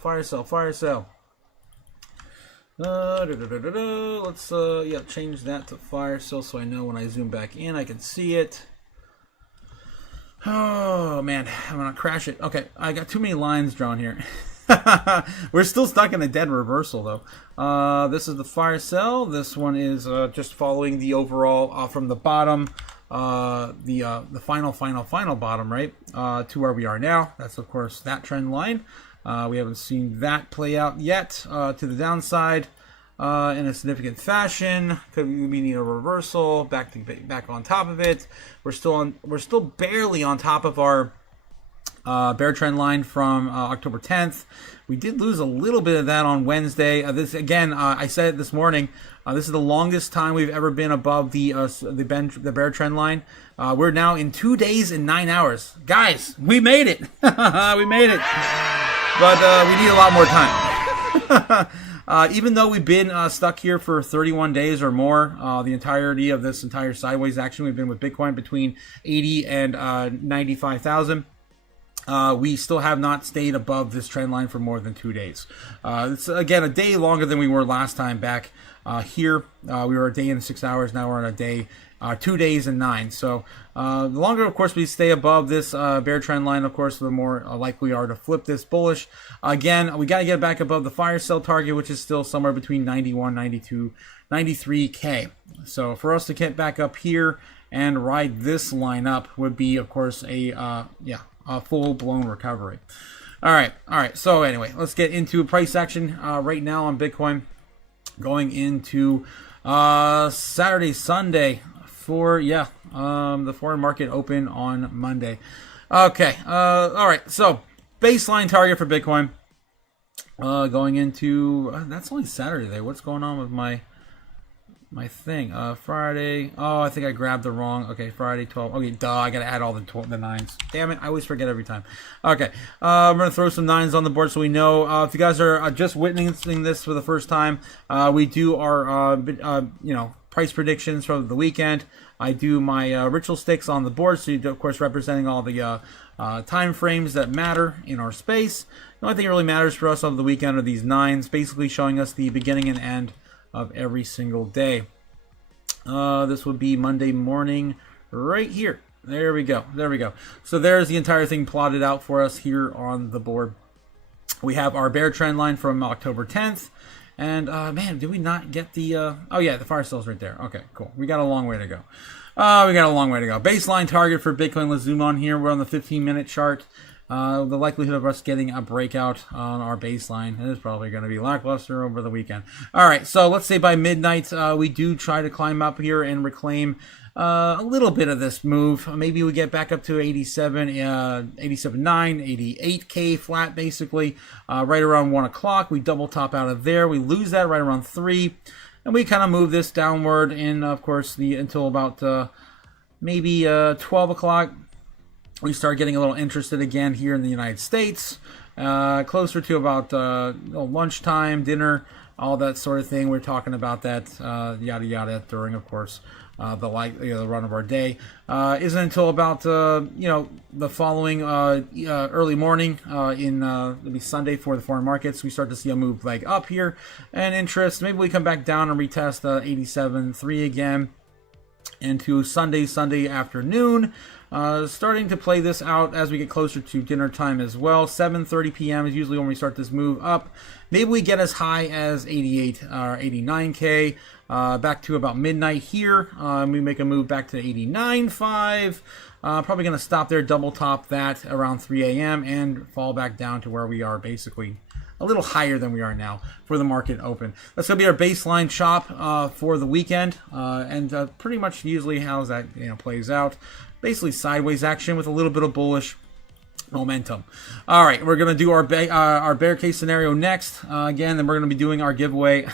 Let's change that to fire sale so I know when I zoom back in I can see it. Oh man, I'm gonna crash it. Okay, I got too many lines drawn here. We're still stuck in a dead reversal though. This is the fire sale. This one is just following the overall from the bottom, the final bottom, right, to where we are now. That's of course that trend line. We haven't seen that play out yet to the downside in a significant fashion. We need a reversal back on top of it. We're still barely on top of our bear trend line from October 10th. We did lose a little bit of that on Wednesday. This again, I said it this morning. This is the longest time we've ever been above the bear trend line. We're now in 2 days and 9 hours, guys. We made it. We made it, but we need a lot more time. Even though we've been stuck here for 31 days or more, the entirety of this entire sideways action, we've been with Bitcoin between 80 and 95,000. We still have not stayed above this trend line for more than 2 days. It's, again, a day longer than we were last time back here. We were a day and 6 hours. Now we're on a day, 2 days and 9. So the longer, of course, we stay above this bear trend line, of course, the more likely we are to flip this bullish. Again, we got to get back above the fire sale target, which is still somewhere between 91, 92, 93K. So for us to get back up here and ride this line up would be, of course, a full-blown recovery. All right. So anyway, let's get into price action right now on Bitcoin. Going into Saturday, Sunday for the foreign market open on Monday. Okay. All right. So baseline target for Bitcoin. Going into that's only Saturday there. What's going on with my thing? Friday. Oh, I think I grabbed the wrong. Okay, Friday 12. Okay, duh. I gotta add all the 9s. Damn it! I always forget every time. Okay, I'm gonna throw some 9s on the board so we know. If you guys are just witnessing this for the first time, we do our price predictions for the weekend. I do my ritual sticks on the board, so you do, of course, representing all the time frames that matter in our space. The only thing that really matters for us over the weekend are these 9s, basically showing us the beginning and end of every single day. This would be Monday morning right here. There we go. So there's the entire thing plotted out for us here on the board. We have our bear trend line from October 10th. And man, did we not get the the fire sale's right there. Okay, cool. We got a long way to go. Baseline target for Bitcoin. Let's zoom on here. We're on the 15-minute chart. The likelihood of us getting a breakout on our baseline is probably going to be lackluster over the weekend. All right, so let's say by midnight we do try to climb up here and reclaim a little bit of this move. Maybe we get back up to 87.9, 88K flat, basically, right around 1 o'clock. We double top out of there. We lose that right around 3, and we kind of move this downward in, of course, until about maybe 12 o'clock. We start getting a little interested again here in the United States, closer to about lunchtime, dinner, all that sort of thing. We're talking about that, yada yada, during, of course, the run of our day. Isn't until about the following early morning it'll be Sunday for the foreign markets. We start to see a move leg up here and interest. Maybe we come back down and retest 87.3 again into Sunday afternoon. Starting to play this out as we get closer to dinner time as well. 7:30 p.m. is usually when we start this move up. Maybe we get as high as 88 or 89K. Back to about midnight here. We make a move back to 89.5. Probably going to stop there, double top that around 3 a.m. and fall back down to where we are, basically a little higher than we are now for the market open. That's going to be our baseline chop for the weekend, and pretty much usually how that plays out. Basically sideways action with a little bit of bullish momentum. All right, we're going to do our bear case scenario next. Again, then we're going to be doing our giveaway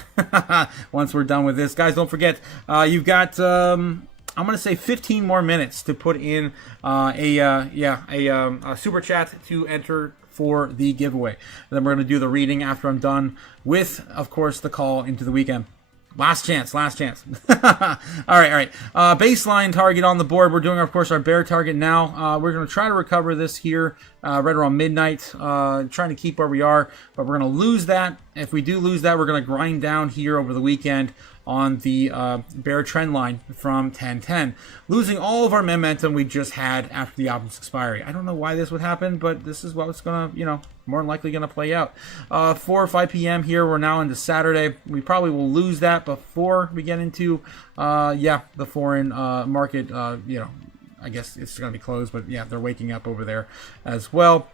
once we're done with this. Guys, don't forget, you've got I'm going to say 15 more minutes to put in a super chat to enter for the giveaway. And then we're going to do the reading after I'm done with, of course, the call into the weekend. Last chance. All right. Baseline target on the board. We're doing, of course, our bear target now. We're going to try to recover this here right around midnight, trying to keep where we are, but we're going to lose that. If we do lose that, we're going to grind down here over the weekend on the bear trend line from 1010, losing all of our momentum we just had after the options expiry. I don't know why this would happen, but this is what's going to, more than likely going to play out. 4 or 5 p.m. here, we're now into Saturday. We probably will lose that before we get into, the foreign market. I guess it's going to be closed, but yeah, they're waking up over there as well.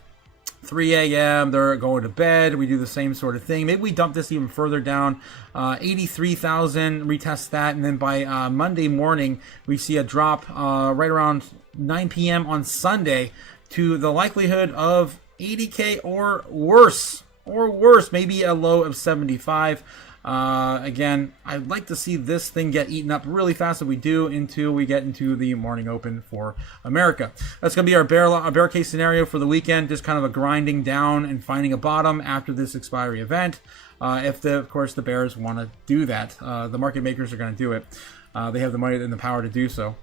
3 a.m. they're going to bed. We do the same sort of thing. Maybe we dump this even further down, 83,000, retest that, and then by Monday morning we see a drop right around 9 p.m. on Sunday to the likelihood of 80K or worse, maybe a low of 75. Again, I'd like to see this thing get eaten up really fast, if we do, until we get into the morning open for America. That's going to be our bear case scenario for the weekend, just kind of a grinding down and finding a bottom after this expiry event. If, of course, the bears want to do that. The market makers are going to do it. They have the money and the power to do so.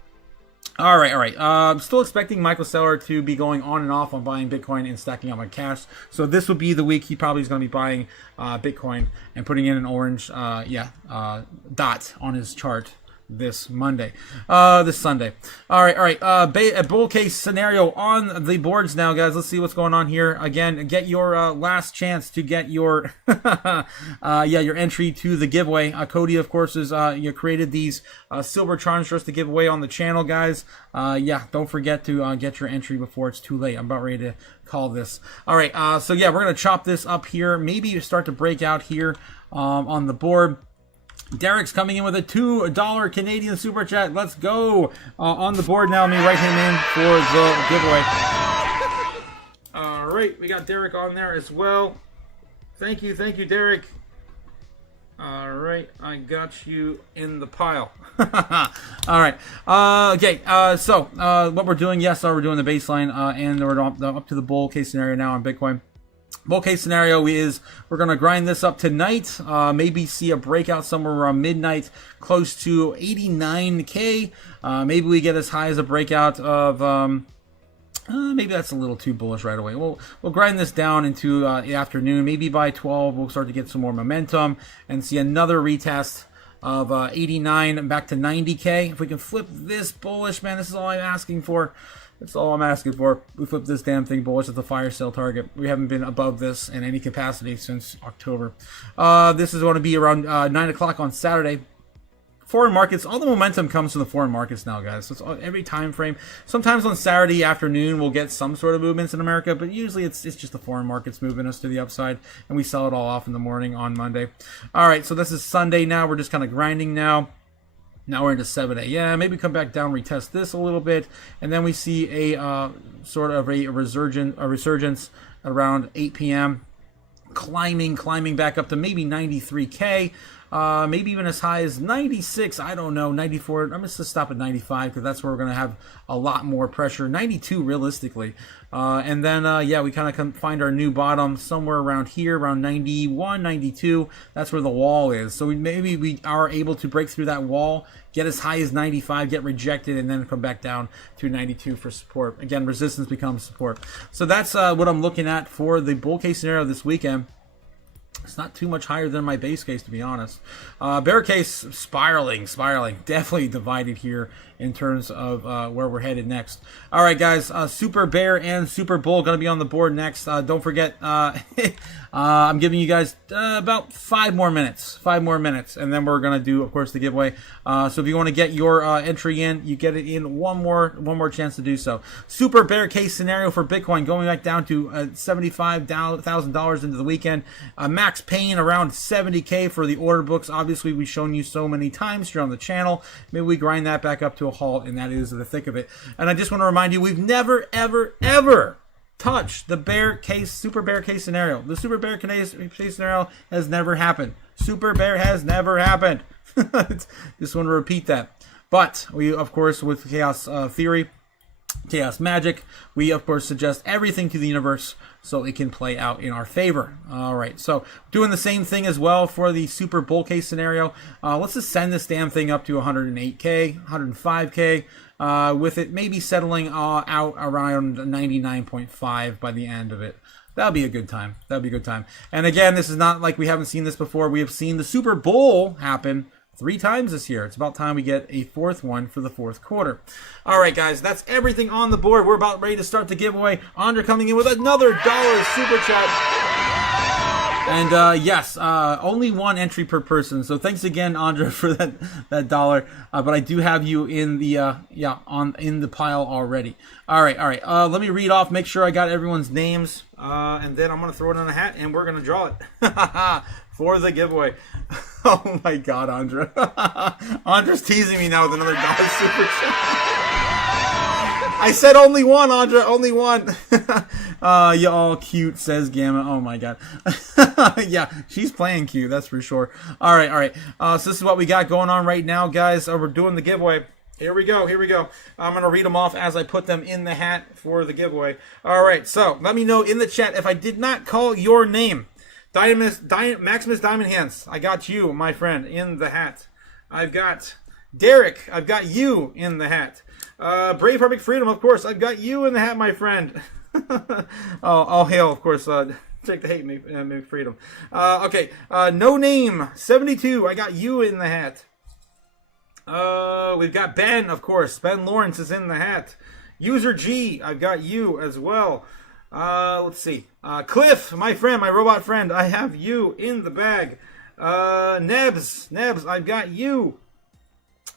All right. I'm still expecting Michael Saylor to be going on and off on buying Bitcoin and stacking up on cash. So this would be the week he probably is going to be buying Bitcoin and putting in an orange dot on his chart this Sunday. All right. A bull case scenario on the boards now, guys. Let's see what's going on here. Again, get your last chance to get your your entry to the giveaway. Cody, of course, is created these silver charms for us to give away on the channel, guys. Don't forget to get your entry before it's too late. I'm about ready to call this. All right. So we're gonna chop this up here. Maybe you start to break out here on the board. Derek's coming in with a $2 Canadian super chat. Let's go. On the board now. Let me write him in for the giveaway. All right, we got Derek on there as well. Thank you, Derek. All right, I got you in the pile. All right. So what we're doing, we're doing the baseline, and we're up to the bull case scenario now on Bitcoin. Bull case scenario is we're going to grind this up tonight, maybe see a breakout somewhere around midnight, close to 89K. Maybe we get as high as a breakout of, maybe that's a little too bullish right away. We'll grind this down into the afternoon. Maybe by 12 we'll start to get some more momentum and see another retest of 89 back to 90K. If we can flip this bullish, man, this is all I'm asking for. That's all I'm asking for. We flip this damn thing bullish at the fire sale target. We haven't been above this in any capacity since October. This is going to be around 9 o'clock on Saturday. Foreign markets, all the momentum comes from the foreign markets now, guys. So it's every time frame. Sometimes on Saturday afternoon we'll get some sort of movements in America, but usually it's just the foreign markets moving us to the upside, and we sell it all off in the morning on Monday. All right, so this is Sunday now. We're just kind of grinding now. Now we're into 7 a.m. Maybe come back down, retest this a little bit, and then we see a sort of a resurgence around 8 p.m. Climbing back up to maybe 93K. Maybe even as high as 96, I don't know, 94. I'm just gonna stop at 95 because that's where we're gonna have a lot more pressure. 92 realistically, and then we kind of find our new bottom somewhere around here, around 91, 92. That's where the wall is. So maybe we are able to break through that wall, get as high as 95, get rejected, and then come back down to 92 for support. Again, resistance becomes support. So that's what I'm looking at for the bull case scenario this weekend. It's not too much higher than my base case, to be honest. Bear case, spiraling. Definitely divided here in terms of where we're headed next. All right, guys. Super bear and super bull going to be on the board next. Don't forget, I'm giving you guys about 5 more minutes. 5 more minutes. And then we're going to do, of course, the giveaway. So if you want to get your entry in, you get it in one more chance to do so. Super bear case scenario for Bitcoin going back down to $75,000 into the weekend. Max pain around 70K for the order books. Obviously, we've shown you so many times here on the channel. Maybe we grind that back up to a halt, and that is the thick of it. And I just want to remind you, we've never, ever touched the super bear case scenario. The super bear case scenario has never happened. Super bear has never happened. Just want to repeat that. But we, of course, with chaos theory, chaos magic, we of course suggest everything to the universe so it can play out in our favor. All right, so doing the same thing as well for the super bull case scenario. Let's just send this damn thing up to 108K, 105K, with it maybe settling out around 99.5 by the end of it. That'll be a good time. And again, this is not like we haven't seen this before. We have seen the super bull happen 3 times this year. It's about time we get a 4th one for the 4th quarter. All right, guys, that's everything on the board. We're about ready to start the giveaway. Andre coming in with another $1 super chat. And yes, only 1 entry per person. So thanks again, Andre, for that dollar. But I do have you in the in the pile already. All right. Let me read off. Make sure I got everyone's names, and then I'm gonna throw it in a hat, and we're gonna draw it for the giveaway. Oh my God, Andre! Andre's teasing me now with another $1 super chat. I said only 1, Andre, only 1. You all cute, says Gamma. Oh my god. Yeah, she's playing cute, that's for sure. Alright. So this is what we got going on right now, guys. We're doing the giveaway. Here we go. I'm going to read them off as I put them in the hat for the giveaway. Alright, so let me know in the chat if I did not call your name. Maximus Diamond Hands, I got you, my friend, in the hat. I've got Derek, I've got you in the hat. Brave Heart Freedom, of course, I've got you in the hat, my friend. All hail, of course. Take the hate, make freedom. Okay, No Name 72, I got you in the hat. We've got Ben, of course. Ben Lawrence is in the hat. User G, I've got you as well. Let's see. Cliff, my friend, my robot friend, I have you in the bag. Nebs, I've got you.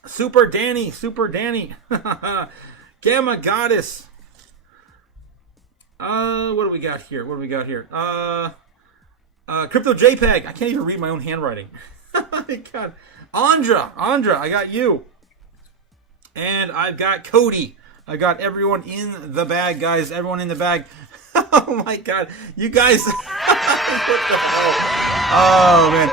Super Danny. Gamma Goddess. What do we got here? Crypto JPEG. I can't even read my own handwriting. God. Andra, I got you. And I've got Cody. I got everyone in the bag, guys. Everyone in the bag. Oh my god. You guys. What the hell? Oh man.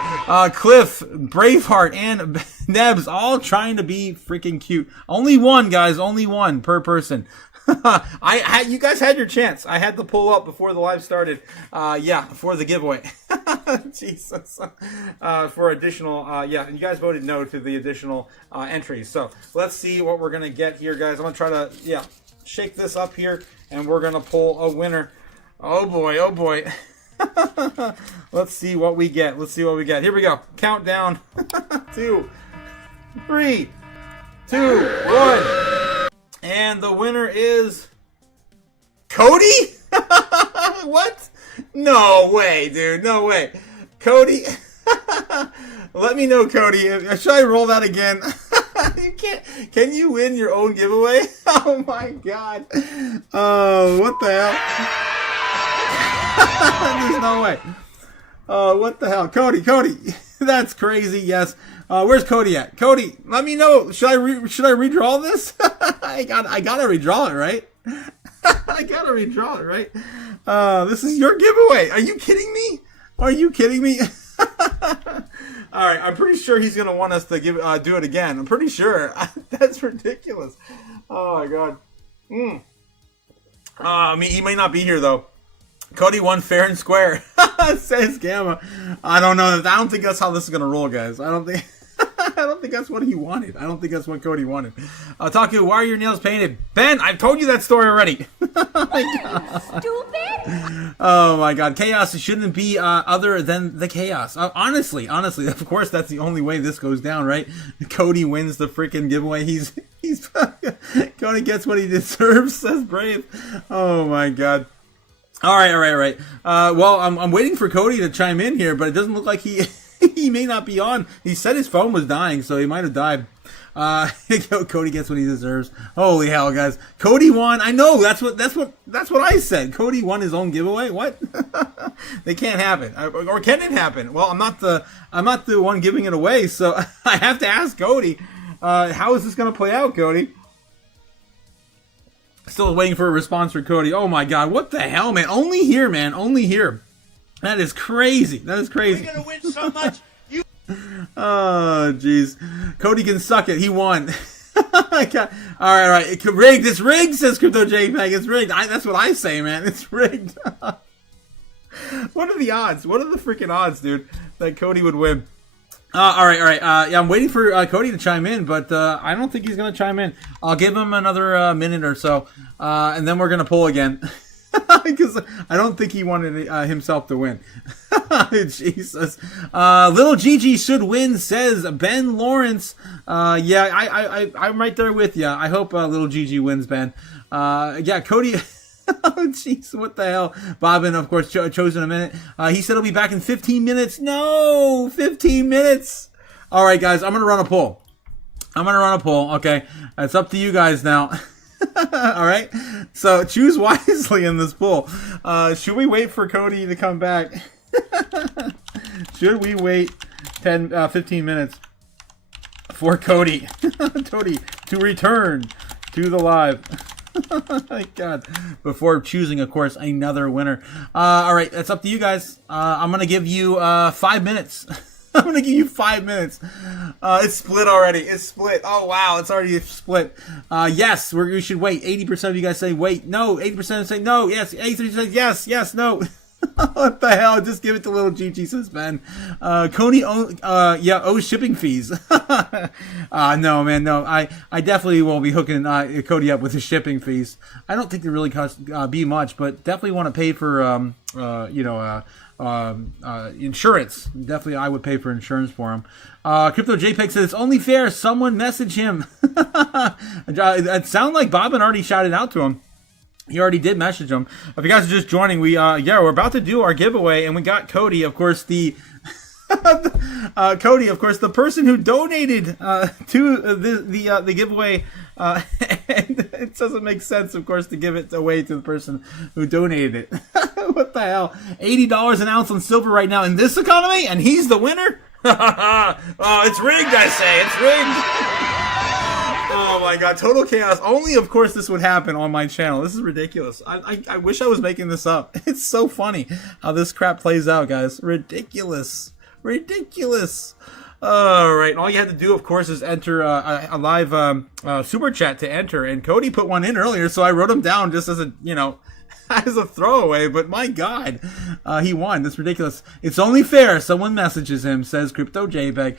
Cliff, Braveheart, and Nebs all trying to be freaking cute. Only one, guys. Only one per person. You guys had your chance. I had to pull up before the live started. For the giveaway. Jesus. For additional, you guys voted no to the additional entries. So let's see what we're gonna get here, guys. I'm gonna try to shake this up here, and we're gonna pull a winner. Oh boy. Let's see what we get. Here we go. Countdown. 2, 3, 2, 1. And the winner is Cody? What? No way, dude. No way. Cody. Let me know, Cody. Should I roll that again? You can't. Can you win your own giveaway? Oh my god. Oh, what the hell? There's no way. Oh, what the hell? Cody. That's crazy. Yes. Where's Cody at? Cody, let me know. Should I redraw this? I gotta redraw it, right? I gotta redraw it, right? This is your giveaway. Are you kidding me? All right, I'm pretty sure he's gonna want us to do it again. I'm pretty sure. That's ridiculous. Oh my god. He may not be here though. Cody won fair and square. Says Gamma. I don't know. I don't think that's how this is gonna roll, guys. I don't think that's what he wanted. I don't think that's what Cody wanted. Otaku, why are your nails painted? Ben, I've told you that story already. Stupid. Oh my god. Chaos shouldn't be other than the chaos. Honestly, of course that's the only way this goes down, right? Cody wins the freaking giveaway. He's Cody gets what he deserves, says Brave. Oh my god. All right. Well, I'm waiting for Cody to chime in here, but it doesn't look like he may not be on. He said his phone was dying, so he might have died. Cody gets what he deserves. Holy hell, guys! Cody won. I know that's what I said. Cody won his own giveaway. What? They can't happen, or can it happen? Well, I'm not the one giving it away, so I have to ask Cody. How is this going to play out, Cody? Still waiting for a response for Cody. Oh my god, what the hell, man? Only here, man. Only here. That is gonna win so much. Oh, jeez. Cody can suck it. He won. All right. It's rigged. It's rigged, says Crypto JPEG. It's rigged. That's what I say, man. It's rigged. What are the odds? What are the freaking odds, dude, that Cody would win? All right. I'm waiting for Cody to chime in, but I don't think he's going to chime in. I'll give him another minute or so, and then we're going to pull again. Because I don't think he wanted himself to win. Jesus. Little Gigi should win, says Ben Lawrence. I'm right there with you. I hope Little Gigi wins, Ben. Cody... Oh, jeez, what the hell? Bobbin, of course, chosen a minute. He said he'll be back in 15 minutes. No! 15 minutes! Alright, guys, I'm going to run a poll. Okay? It's up to you guys now. Alright? So, choose wisely in this poll. Should we wait for Cody to come back? Should we wait 15 minutes for Cody to return to the live? My God. Before choosing, of course, another winner. All right, that's up to you guys. I'm going to give you 5 minutes. I'm going to give you 5 minutes. It's split already. It's split. Oh, wow. It's already split. Yes, we should wait. 80% of you guys say wait. No. 80% say no. Yes. 83% yes. Yes. No. What the hell? Just give it to little Gigi, says Ben. Coney owes shipping fees. No, man, no. I definitely will be hooking Cody up with his shipping fees. I don't think they really cost be much, but definitely want to pay for insurance. Definitely, I would pay for insurance for him. Crypto JPEG says it's only fair someone message him. It sounded like Bobbin already shouted out to him. He already did message him. If you guys are just joining, we're about to do our giveaway, and we got Cody, of course, the person who donated to the giveaway. And it doesn't make sense, of course, to give it away to the person who donated it. What the hell? $80 an ounce on silver right now in this economy, and he's the winner? Oh, it's rigged, I say. It's rigged. Oh my God, total chaos. Only, of course, this would happen on my channel. This is ridiculous. I wish I was making this up. It's so funny how this crap plays out, guys. Ridiculous. Ridiculous. All right. All you had to do, of course, is enter a live super chat to enter. And Cody put one in earlier, so I wrote him down just as a, as a throwaway. But my God, he won. That's ridiculous. It's only fair someone messages him, says Crypto JPEG.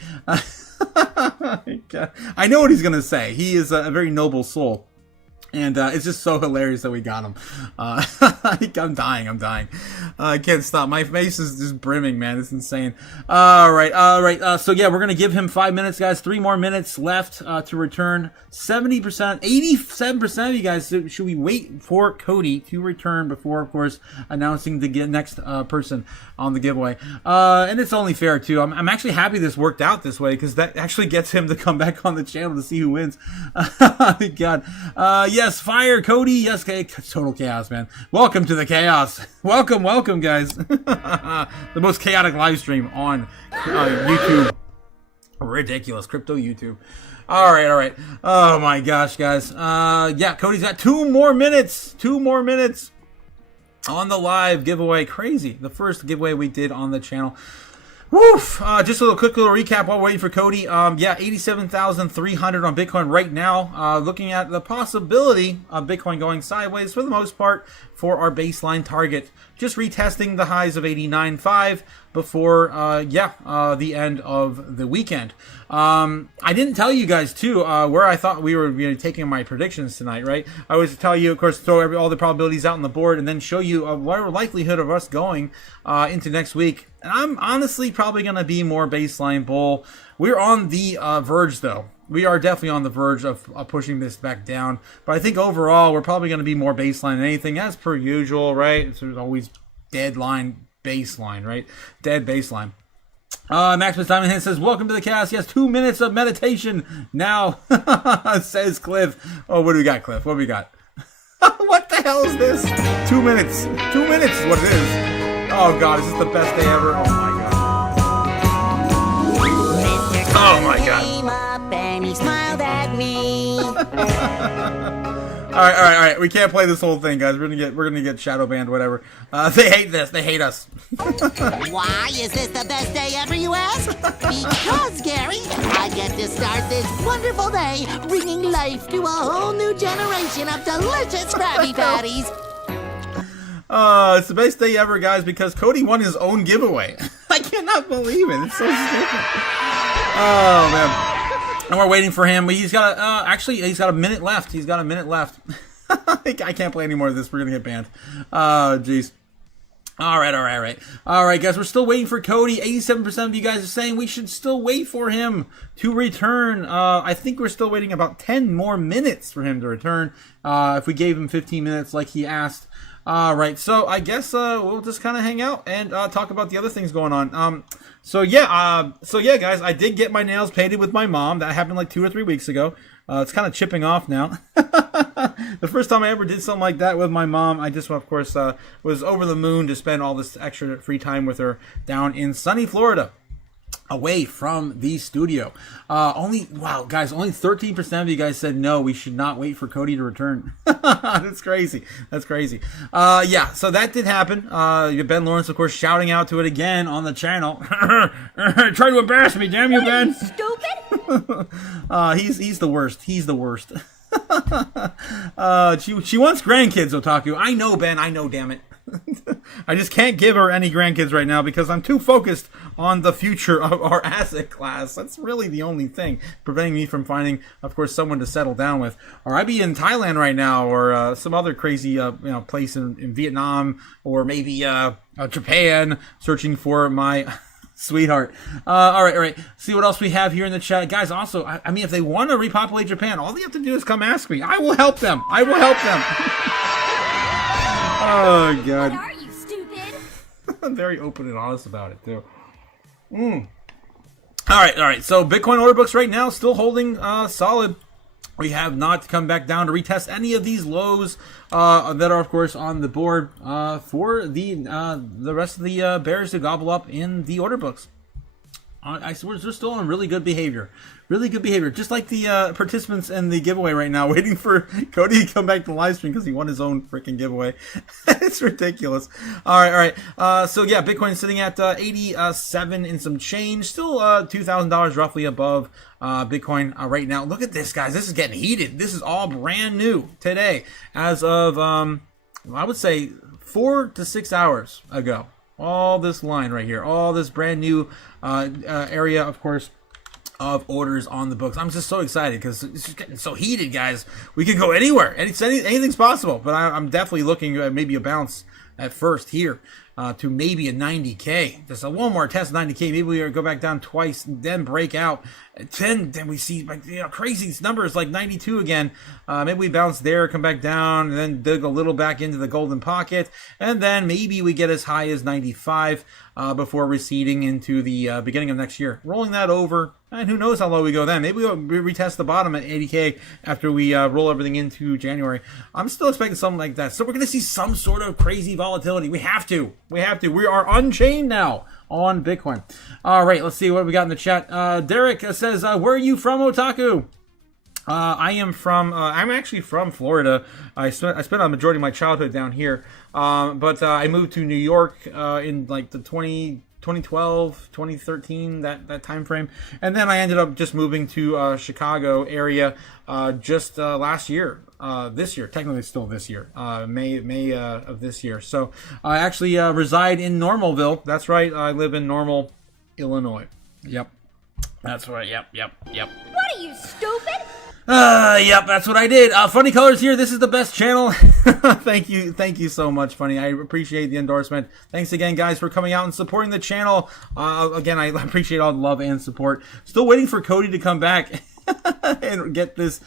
I know what he's gonna say. He is a very noble soul, and it's just so hilarious that we got him. I'm dying. I can't stop. My face is just brimming, man. It's insane. All right. So yeah, we're gonna give him 5 minutes, guys. 3 more minutes left to return. 70%, 87% of you guys. Should we wait for Cody to return before, of course, announcing the next person on the giveaway? And it's only fair too. I'm actually happy this worked out this way, because that actually gets him to come back on the channel to see who wins. God. Yes, fire Cody. Yes, total chaos, man. Welcome to the chaos. Welcome, guys. The most chaotic live stream on YouTube. Ridiculous. Crypto YouTube. All right. Oh my gosh, guys. Yeah, Cody's got 2 more minutes. 2 more minutes on the live giveaway. Crazy. The first giveaway we did on the channel. Woof! Just a quick little recap while we're waiting for Cody. Yeah, 87,300 on Bitcoin right now. Looking at the possibility of Bitcoin going sideways for the most part for our baseline target. Just retesting the highs of 89.5 before, the end of the weekend. I didn't tell you guys too where I thought we were taking my predictions tonight, right? I always tell you, of course, throw all the probabilities out on the board and then show you what our likelihood of us going into next week. And I'm honestly probably going to be more baseline bull. We're on the verge, though. We are definitely on the verge of pushing this back down. But I think overall, we're probably going to be more baseline than anything, as per usual, right? So there's always deadline baseline, right? Dead baseline. Maximus Diamond Hand says, welcome to the cast. Yes, 2 minutes of meditation now, says Cliff. Oh, what do we got, Cliff? What do we got? What the hell is this? 2 minutes. 2 minutes is what it is. Oh, God, is this the best day ever? Oh, my God. Oh, my God. Came up and he smiled at me. All right. We can't play this whole thing, guys. We're gonna get shadow banned, whatever. They hate this. They hate us. Why is this the best day ever, you ask? Because, Gary, I get to start this wonderful day bringing life to a whole new generation of delicious Krabby Patties. It's the best day ever, guys, because Cody won his own giveaway. I cannot believe it. It's so stupid. Oh, man. And we're waiting for him. He's got he's got a minute left. He's got a minute left. I can't play any more of this. We're going to get banned. Oh, jeez. All right, guys. We're still waiting for Cody. 87% of you guys are saying we should still wait for him to return. I think we're still waiting about 10 more minutes for him to return. If we gave him 15 minutes like he asked. All right, so I guess we'll just kind of hang out and talk about the other things going on. So yeah, guys, I did get my nails painted with my mom. That happened like 2 or 3 weeks ago. It's kind of chipping off now. The first time I ever did something like that with my mom, I just, of course, was over the moon to spend all this extra free time with her down in sunny Florida. away from the studio. Wow, guys, only 13% of you guys said no, we should not wait for Cody to return. That's crazy. That's crazy. Yeah, so that did happen. Ben Lawrence, of course, shouting out to it again on the channel. Try to embarrass me, damn you, Ben. Stupid. He's the worst. He's the worst. She wants grandkids, Otaku. I know, Ben. I know, damn it. I just can't give her any grandkids right now because I'm too focused on the future of our asset class. That's really the only thing preventing me from finding, of course, someone to settle down with. Or I'd be in Thailand right now, or some other crazy place in Vietnam, or maybe Japan, searching for my sweetheart. All right. See what else we have here in the chat, guys. Also, I mean, if they want to repopulate Japan, all they have to do is come ask me. I will help them. Oh, God. What are you, stupid? I'm very open and honest about it, too. All right. So, Bitcoin order books right now still holding solid. We have not come back down to retest any of these lows that are, of course, on the board for the rest of the bears to gobble up in the order books. I swear they're still on really good behavior. Just like the participants in the giveaway right now, waiting for Cody to come back to the live stream because he won his own freaking giveaway. It's ridiculous. All right. So yeah, Bitcoin is sitting at 87 and some change, still $2,000 roughly above Bitcoin right now. Look at this, guys. This is getting heated. This is all brand new today, as of I would say 4 to 6 hours ago. All this line right here, all this brand new area, of course, of orders on the books. I'm just so excited because it's just getting so heated, guys. We could go anywhere. Anything's possible, but I'm definitely looking at maybe a bounce at first here to maybe a 90K. Just one more test, 90K. Maybe we go back down twice, then break out. Then we see crazy numbers like 92 again. Maybe we bounce there, come back down, and then dig a little back into the golden pocket, and then maybe we get as high as 95 before receding into the beginning of next year. Rolling that over, and who knows how low we go then.Maybe we'll retest the bottom at 80K after we roll everything into January. I'm still expecting something like that. So we're going to see some sort of crazy volatility. We have to. We are unchained now on Bitcoin. All right, let's see what we got in the chat. Derek says, where are you from, Otaku? I'm actually from Florida. I spent a majority of my childhood down here. But I moved to New York in like the 2012, 2013, that time frame. And then I ended up just moving to Chicago area just last year. This year, technically still this year, May of this year. So I actually reside in Normalville. That's right. I live in Normal, Illinois. Yep. That's right. Yep. What are you, stupid? Yep, that's what I did. Funny Colors here. This is the best channel. Thank you so much, Funny. I appreciate the endorsement. Thanks again, guys, for coming out and supporting the channel. Again, I appreciate all the love and support. Still waiting for Cody to come back and get this,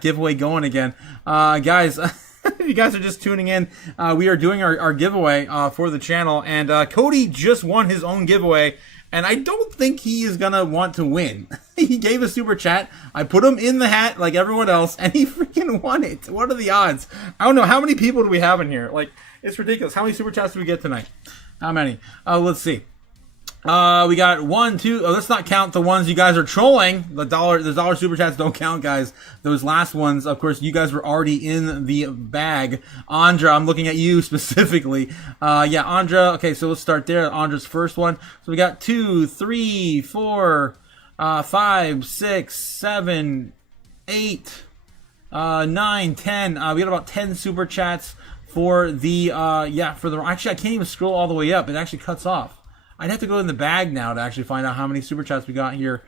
giveaway going again. Guys, if you guys are just tuning in, we are doing our giveaway for the channel, and Cody just won his own giveaway. And I don't think he is going to want to win. He gave a super chat. I put him in the hat like everyone else, and he freaking won it. What are the odds? I don't know. How many people do we have in here? Like, it's ridiculous. How many super chats do we get tonight? How many? Let's see. We got 1, 2. Let's not count the ones you guys are trolling. The dollar super chats don't count, guys. Those last ones, of course, you guys were already in the bag. Andra, I'm looking at you specifically. Andra. Okay, so let's start there. Andra's first one. So we got 2, 3, 4, 5, 6, 7, 8, 9, 10. We got about 10 super chats for the actually I can't even scroll all the way up. It actually cuts off. I'd have to go in the bag now to actually find out how many super chats we got here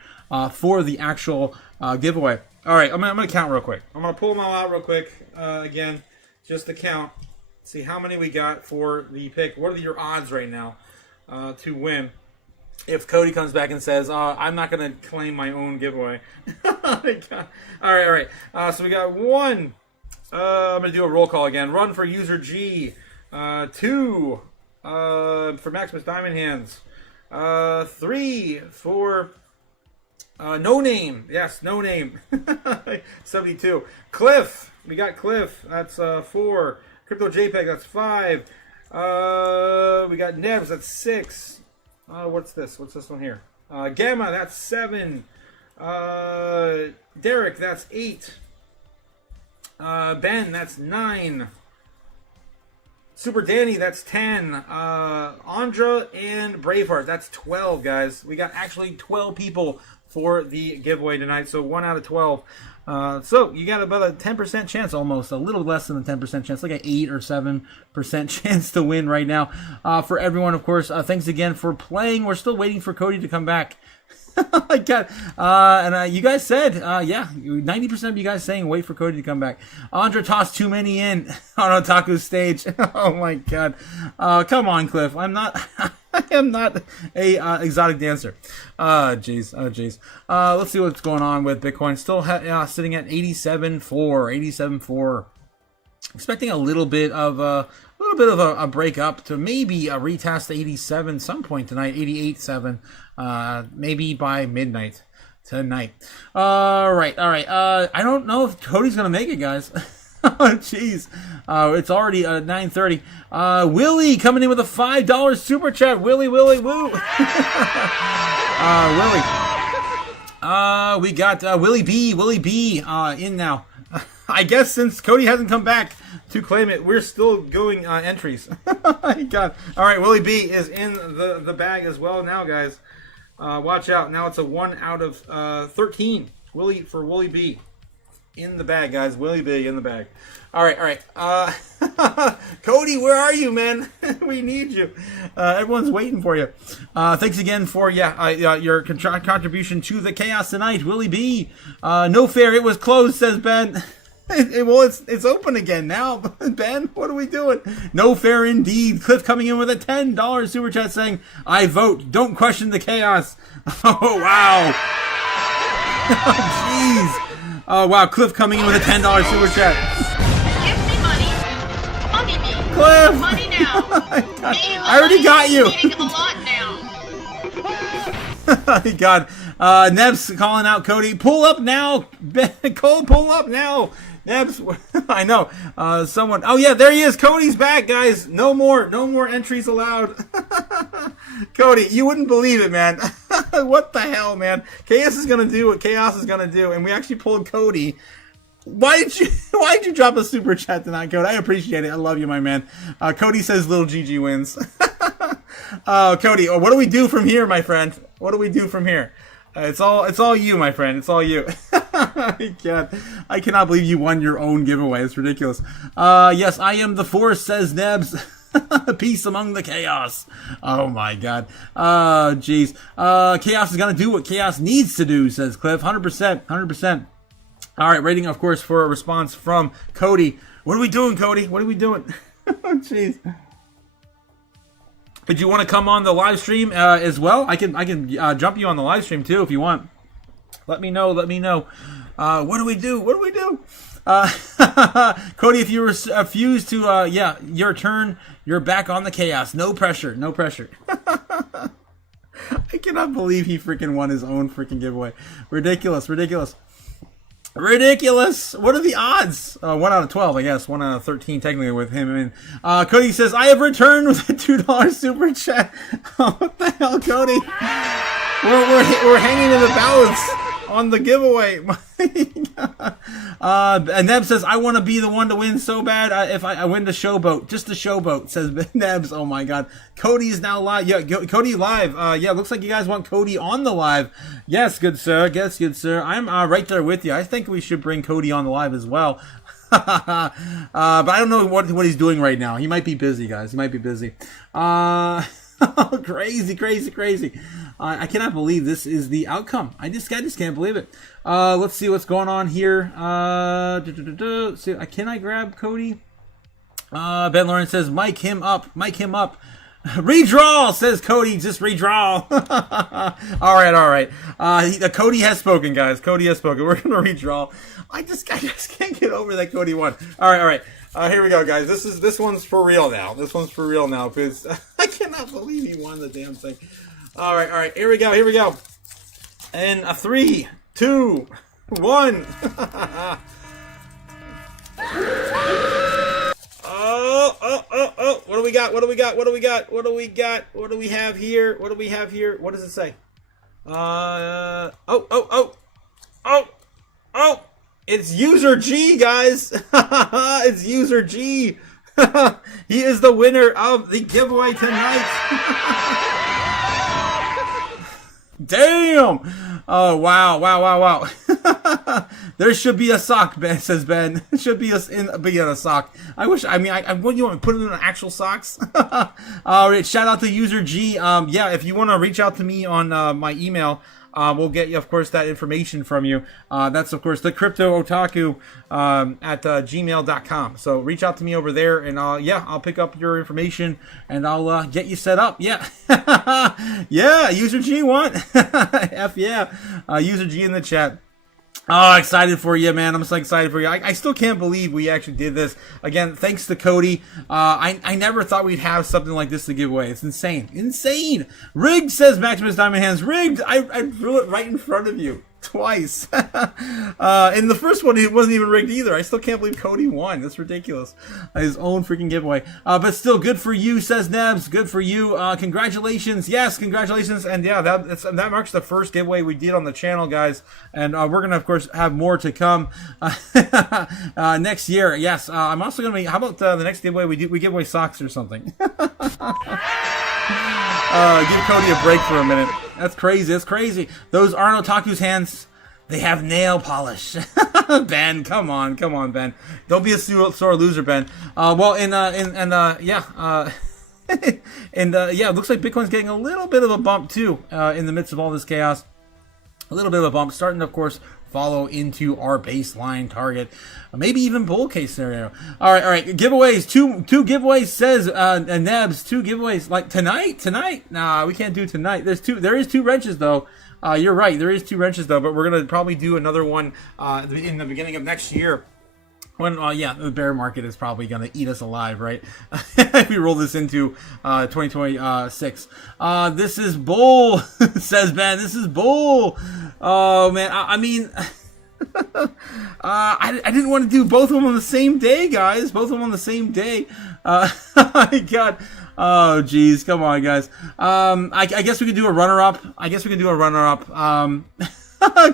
for the actual giveaway. All right, I'm gonna count real quick. I'm gonna pull them all out real quick again, just to count. See how many we got for the pick. What are your odds right now to win? If Cody comes back and says, I'm not gonna claim my own giveaway. All right. So we got 1. I'm gonna do a roll call again. Run for user G. 2. For Maximus Diamond Hands. 3 for No Name. Yes, No Name. 72. Cliff. We got Cliff. That's 4. Crypto JPEG. That's 5. We got Nebs. That's 6. What's this? What's this one here? Gamma, that's 7. Derek, that's 8. Ben, that's 9. Super Danny, that's 10. Andra and Braveheart, that's 12, guys. We got actually 12 people for the giveaway tonight, so 1 out of 12. So you got about a 10% chance, almost a little less than a 10% chance, like an 8 or 7% chance to win right now. For everyone, of course, thanks again for playing. We're still waiting for Cody to come back. I got, and you guys said, yeah, 90% of you guys saying wait for Cody to come back. Andra tossed too many in on Otaku's stage. Oh my god. Come on, Cliff. I am not a exotic dancer. Jeez. Oh, jeez. Let's see what's going on with Bitcoin. Still sitting at 87.4. 87.4. Expecting a little bit of a break up to maybe a retest 87 some point tonight. 88.7. Maybe by midnight tonight. All right. I don't know if Cody's gonna make it, guys. Oh, jeez. It's already 9:30. Willie coming in with a $5 super chat. Willie, woo. Willie. We got Willie B in now. I guess since Cody hasn't come back to claim it, we're still going entries. My God. All right, Willie B is in the bag as well now, guys. Watch out. Now it's a 1 out of 13. Willie B in the bag, guys. Willie B in the bag. All right. Cody, where are you, man? We need you. Everyone's waiting for you. Thanks again for your contribution to the chaos tonight, Willie B. No fair. It was closed, says Ben. It's open again now. Ben, what are we doing? No fair indeed. Cliff coming in with a $10 super chat saying, I vote. Don't question the chaos. Oh, wow. Jeez. Oh, wow. Cliff coming in with a $10 super chat. Give me money. Money me. Cliff. Money now. I already got you. Needing a lot now. My God. Nebs calling out Cody. Pull up now. Cole, pull up now. Nebs, I know. Someone. Oh yeah, there he is. Cody's back, guys. No more entries allowed. Cody, you wouldn't believe it, man. What the hell, man? Chaos is gonna do what Chaos is gonna do, and we actually pulled Cody. Why did you drop a super chat tonight, Cody? I appreciate it. I love you, my man. Cody says little GG wins. Cody, what do we do from here, my friend? What do we do from here? It's all you, my friend. It's all you. I cannot believe you won your own giveaway. It's ridiculous. Yes, I am the force, says Nebs. Peace among the chaos. Oh my God. Jeez. Chaos is gonna do what chaos needs to do, says Cliff. 100%. All right, waiting, of course, for a response from Cody. What are we doing, Cody? What are we doing? Oh, jeez. Did you want to come on the live stream as well? I can jump you on the live stream too if you want. Let me know. What do we do? Cody, if you refuse to, your turn. You're back on the chaos. No pressure. I cannot believe he freaking won his own freaking giveaway. Ridiculous. What are the odds? 1 out of 12, I guess. 1 out of 13, technically, with him. I mean, Cody says, I have returned with a $2 super chat. What the hell, Cody? We're hanging in the balance on the giveaway. And Neb says, I want to be the one to win so bad if I win the showboat. Just the showboat, says Nebs. Oh my God. Cody is now live. Yeah, Cody live. Looks like you guys want Cody on the live. Yes, good sir. I'm right there with you. I think we should bring Cody on the live as well. But I don't know what he's doing right now. He might be busy, guys. He might be busy. Crazy. I cannot believe this is the outcome. I just can't believe it. Let's see what's going on here. See, can I grab Cody? Ben Lawrence says, mic him up. Redraw, says Cody. Just redraw. All right. Cody has spoken, guys. Cody has spoken. We're gonna redraw. I just can't get over that Cody won. All right. Here we go, guys. This one's for real now. Because I cannot believe he won the damn thing. All right. Here we go. And a 3, 2, 1. Oh. What do we got? What do we have here? What does it say? Oh! It's User G, guys. It's User G. He is the winner of the giveaway tonight. Damn! Oh, wow. There should be a sock, Ben, says Ben. It should be a sock. I wish, what do you want me to put it in actual socks? Alright, shout out to User G. Yeah, if you want to reach out to me on my email, we'll get you, of course, that information from you. That's, of course, the Crypto Otaku at gmail.com. So reach out to me over there, and I'll pick up your information, and I'll get you set up. Yeah. Yeah, User G won. F yeah. User G in the chat. Oh, excited for you, man. I'm so excited for you. I still can't believe we actually did this. Again, thanks to Cody. I never thought we'd have something like this to give away. It's insane. Insane. Rigged, says Maximus Diamond Hands. Rigged. I drew it right in front of you. Twice. In the first one, it wasn't even rigged either. I still can't believe Cody won. That's ridiculous. His own freaking giveaway. But still, good for you, says Nebs. Good for you. Congratulations. Yes, congratulations. And yeah, that marks the first giveaway we did on the channel, guys. And we're going to, of course, have more to come next year. Yes, I'm also going to be, how about the next giveaway we give away socks or something? Give Cody a break for a minute. That's crazy. That's crazy. Those aren't Otaku's hands. They have nail polish. Ben, come on, Ben. Don't be a sore loser, Ben. Well, it looks like Bitcoin's getting a little bit of a bump too in the midst of all this chaos. A little bit of a bump, starting to, of course, follow into our baseline target, maybe even bull case scenario. All right, giveaways. Two giveaways, says Nebs. 2 giveaways like tonight. Nah, we can't do tonight. There is 2 wrenches though. You're right. There is 2 wrenches though, but we're gonna probably do another one in the beginning of next year. When, the bear market is probably going to eat us alive, right? If we roll this into 2026. This is bull, says Ben. This is bull. Oh, man. I didn't want to do both of them on the same day, guys. Both of them on the same day. My God. Oh, geez. Come on, guys. I guess we could do a runner-up.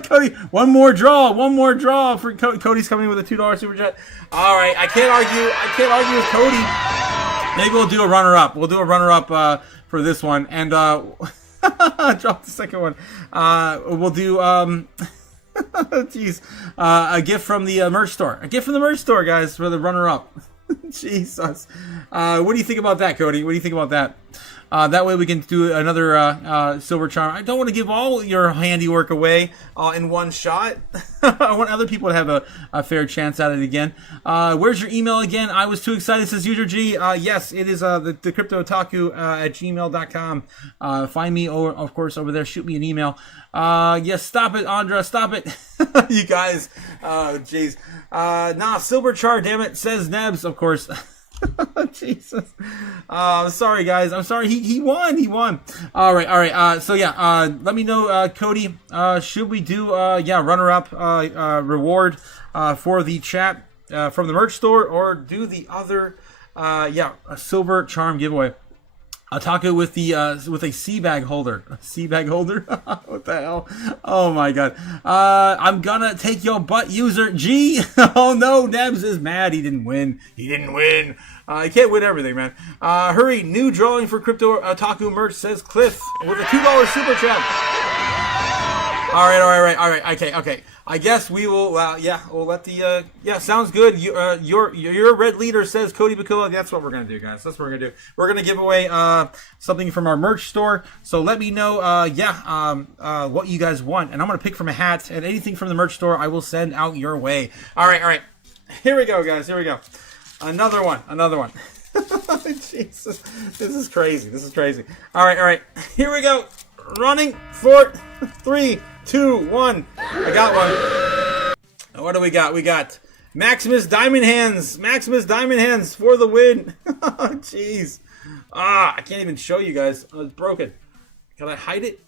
Cody, one more draw for Cody's coming in with a $2 super chat. All right, I can't argue with Cody. Maybe we'll do a runner-up. For this one, and drop the second one. We'll do a gift from the merch store. Guys, for the runner-up. Jesus, what do you think about that, Cody? What do you think about that? That way we can do another silver charm. I don't want to give all your handiwork away in one shot. I want other people to have a fair chance at it again. Where's your email again? I was too excited, says User G. Yes, it is the cryptootaku at gmail.com. Find me, of course, over there. Shoot me an email. Yes, stop it, Andra. Stop it. You guys. Oh, jeez. Silver char, damn it, says Nebs, of course. Jesus. I'm sorry, guys. I'm sorry. He won. All right. So yeah, let me know, Cody. Should we do runner-up reward for the chat from the merch store, or do the other a silver charm giveaway? Otaku with a sea bag holder. What the hell? Oh my God. I'm gonna take your butt, User G. Oh no, Nebs is mad. He didn't win. You can't win everything, man. Hurry, new drawing for Crypto Otaku merch, says Cliff with a $2 super chat. All right. Okay. I guess we will. We'll let the. Sounds good. Your red leader, says Cody Bakula. That's what we're gonna do, guys. That's what we're gonna do. We're gonna give away something from our merch store. So let me know. What you guys want, and I'm gonna pick from a hat, and anything from the merch store I will send out your way. All right. Here we go, guys. Here we go. Another one. Jesus, this is crazy. All right. Here we go. Running for 3, 2, 1. I got one. What do we got? We got Maximus Diamond Hands for the win. Jeez. I can't even show you guys. It's broken. Can I hide it?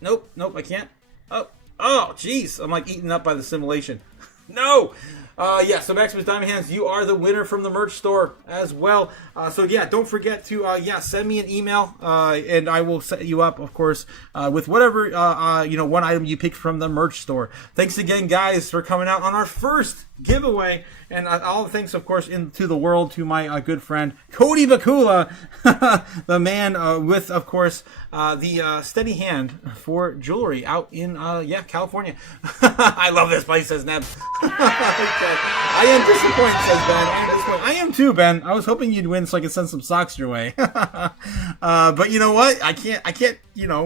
Nope, I can't. Oh, jeez. I'm like eaten up by the simulation. No. Yeah, so Maximus Diamond Hands, you are the winner from the merch store as well. So yeah, don't forget to send me an email, and I will set you up, of course, with whatever one item you pick from the merch store. Thanks again, guys, for coming out on our first giveaway, and all the thanks, of course, into the world to my good friend Cody Bakula, the man with, of course, the steady hand for jewelry out in California. I love this place, says Neb. I am disappointed, says Ben. I am disappointed. I am too, Ben. I was hoping you'd win so I could send some socks your way. But you know what? I can't,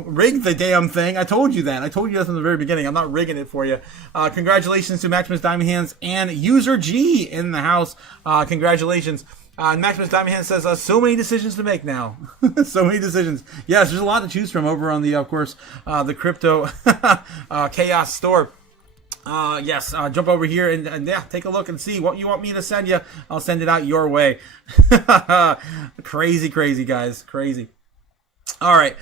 rig the damn thing. I told you that. I told you that from the very beginning. I'm not rigging it for you. Congratulations to Maximus Diamond Hands and User G in the house. Congratulations. Maximus Diamond Hands says, so many decisions to make now. So many decisions. Yes, there's a lot to choose from over on the, of course, the Crypto Chaos store. Jump over here and take a look and see what you want me to send you. I'll send it out your way. Crazy, guys. Crazy. All right.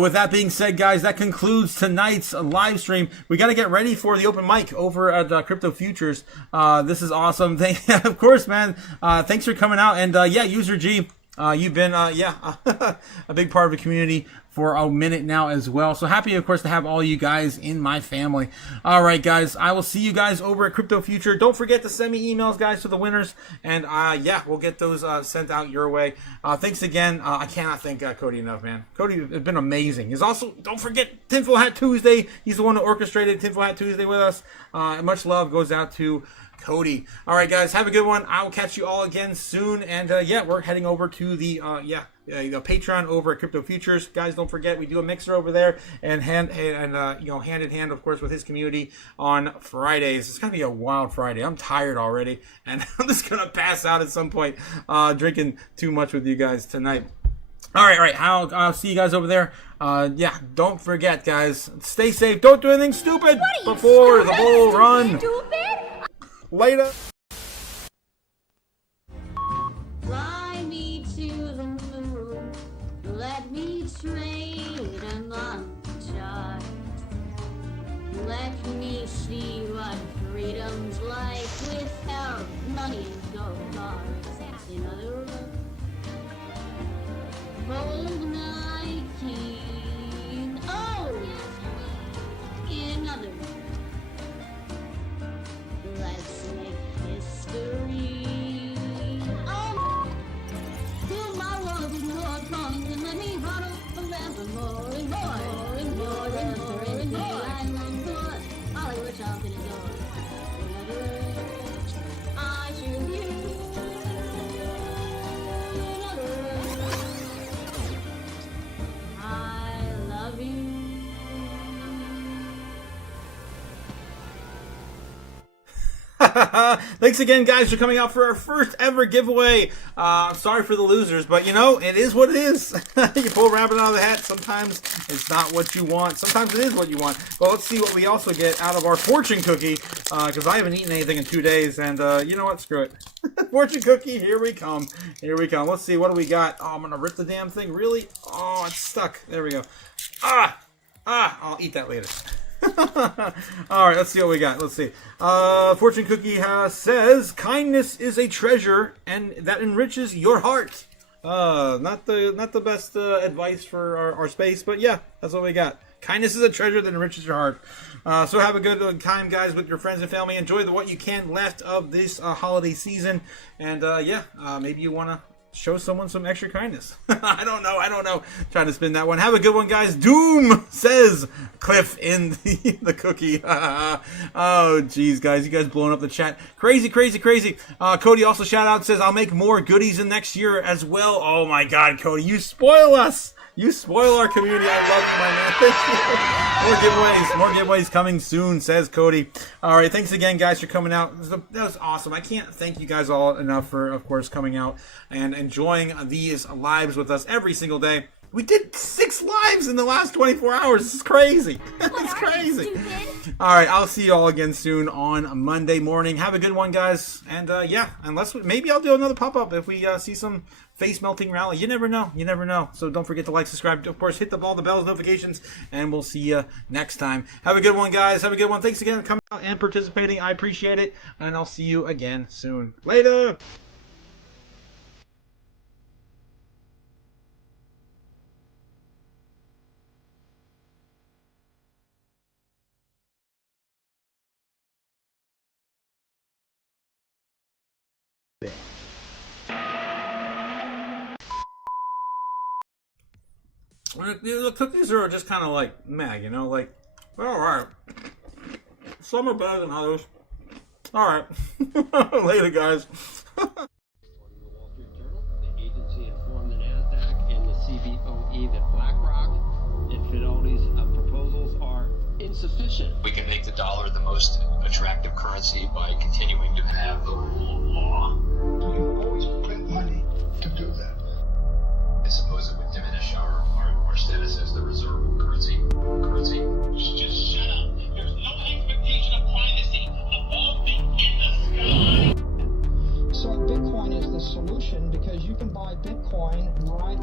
With that being said, guys, that concludes tonight's live stream. We got to get ready for the open mic over at Crypto Futures. This is awesome. Of course, man. Thanks for coming out. And User G, you've been a big part of the community for a minute now as well. So happy, of course, to have all you guys in my family. All right, guys, I will see you guys over at Crypto Future. Don't forget to send me emails, guys, to the winners, and we'll get those sent out your way. Thanks again. I cannot thank Cody enough, man. Cody has been amazing. He's also, don't forget, Tinfoil Hat Tuesday. He's the one who orchestrated Tinfoil Hat Tuesday with us. Much love goes out to Cody. All right, guys, have a good one. I will catch you all again soon. And we're heading over to the Patreon over at Crypto Futures. Guys, don't forget, we do a mixer over there and hand in hand, of course, with his community on Fridays. It's gonna be a wild Friday. I'm tired already, and I'm just gonna pass out at some point, drinking too much with you guys tonight. All right. I'll see you guys over there. Don't forget, guys, stay safe. Don't do anything stupid before the bull run. Later. Fly me to the moon. Let me trade a monster. Let me see what freedom's like without money and gold bars. In other words, hold my king. Oh! In other words, let's make history. Oh, till my love is Lord comes and let me huddle forever more and more and more and more and more. I long for Hollywood chomping his door. In other words, I choose you. In other words, I love you. Thanks again, guys, for coming out for our first ever giveaway. I'm sorry for the losers, but it is what it is. You pull a rabbit out of the hat. Sometimes it's not what you want. Sometimes it is what you want. Well, let's see what we also get out of our fortune cookie, because I haven't eaten anything in 2 days, and you know what? Screw it. Fortune cookie, here we come. Let's see, what do we got? Oh, I'm going to rip the damn thing. Really? Oh, it's stuck. There we go. I'll eat that later. Alright, let's see what we got. Let's see. Fortune cookie says, kindness is a treasure and that enriches your heart. Not the best advice for our space, but yeah, that's what we got. Kindness is a treasure that enriches your heart. So have a good time, guys, with your friends and family. Enjoy what you can left of this holiday season. And maybe you want to show someone some extra kindness. I don't know. Trying to spin that one. Have a good one, guys. Doom, says Cliff in the cookie. Oh, geez, guys. You guys blowing up the chat. Crazy. Cody also shout out, says, I'll make more goodies in next year as well. Oh, my God, Cody. You spoil us. You spoil our community. I love you, my man. Thank you. More giveaways coming soon, says Cody. All right, thanks again, guys, for coming out. That was awesome. I can't thank you guys all enough for, of course, coming out and enjoying these lives with us every single day. We did 6 lives in the last 24 hours. This is crazy. It's crazy. All right, I'll see you all again soon on Monday morning. Have a good one, guys. And yeah, maybe I'll do another pop-up if we see some face melting rally. You never know. You never know. So don't forget to like, subscribe, of course, hit all the bells, notifications, and we'll see you next time. Have a good one, guys. Have a good one. Thanks again for coming out and participating. I appreciate it, and I'll see you again soon. Later. The cookies are just kind of like meh, you know, like, all right. Some are better than others. All right. Later, guys. The Wall Street Journal, the agency informed the NASDAQ and the CBOE that BlackRock and Fidelity's proposals are insufficient. We can make the dollar the most attractive currency by continuing to have the rule of law. You always print money to do that. I suppose it would diminish our status as the reserve currency. Just shut up. There's no expectation of privacy above the in the sky. So Bitcoin is the solution because you can buy Bitcoin right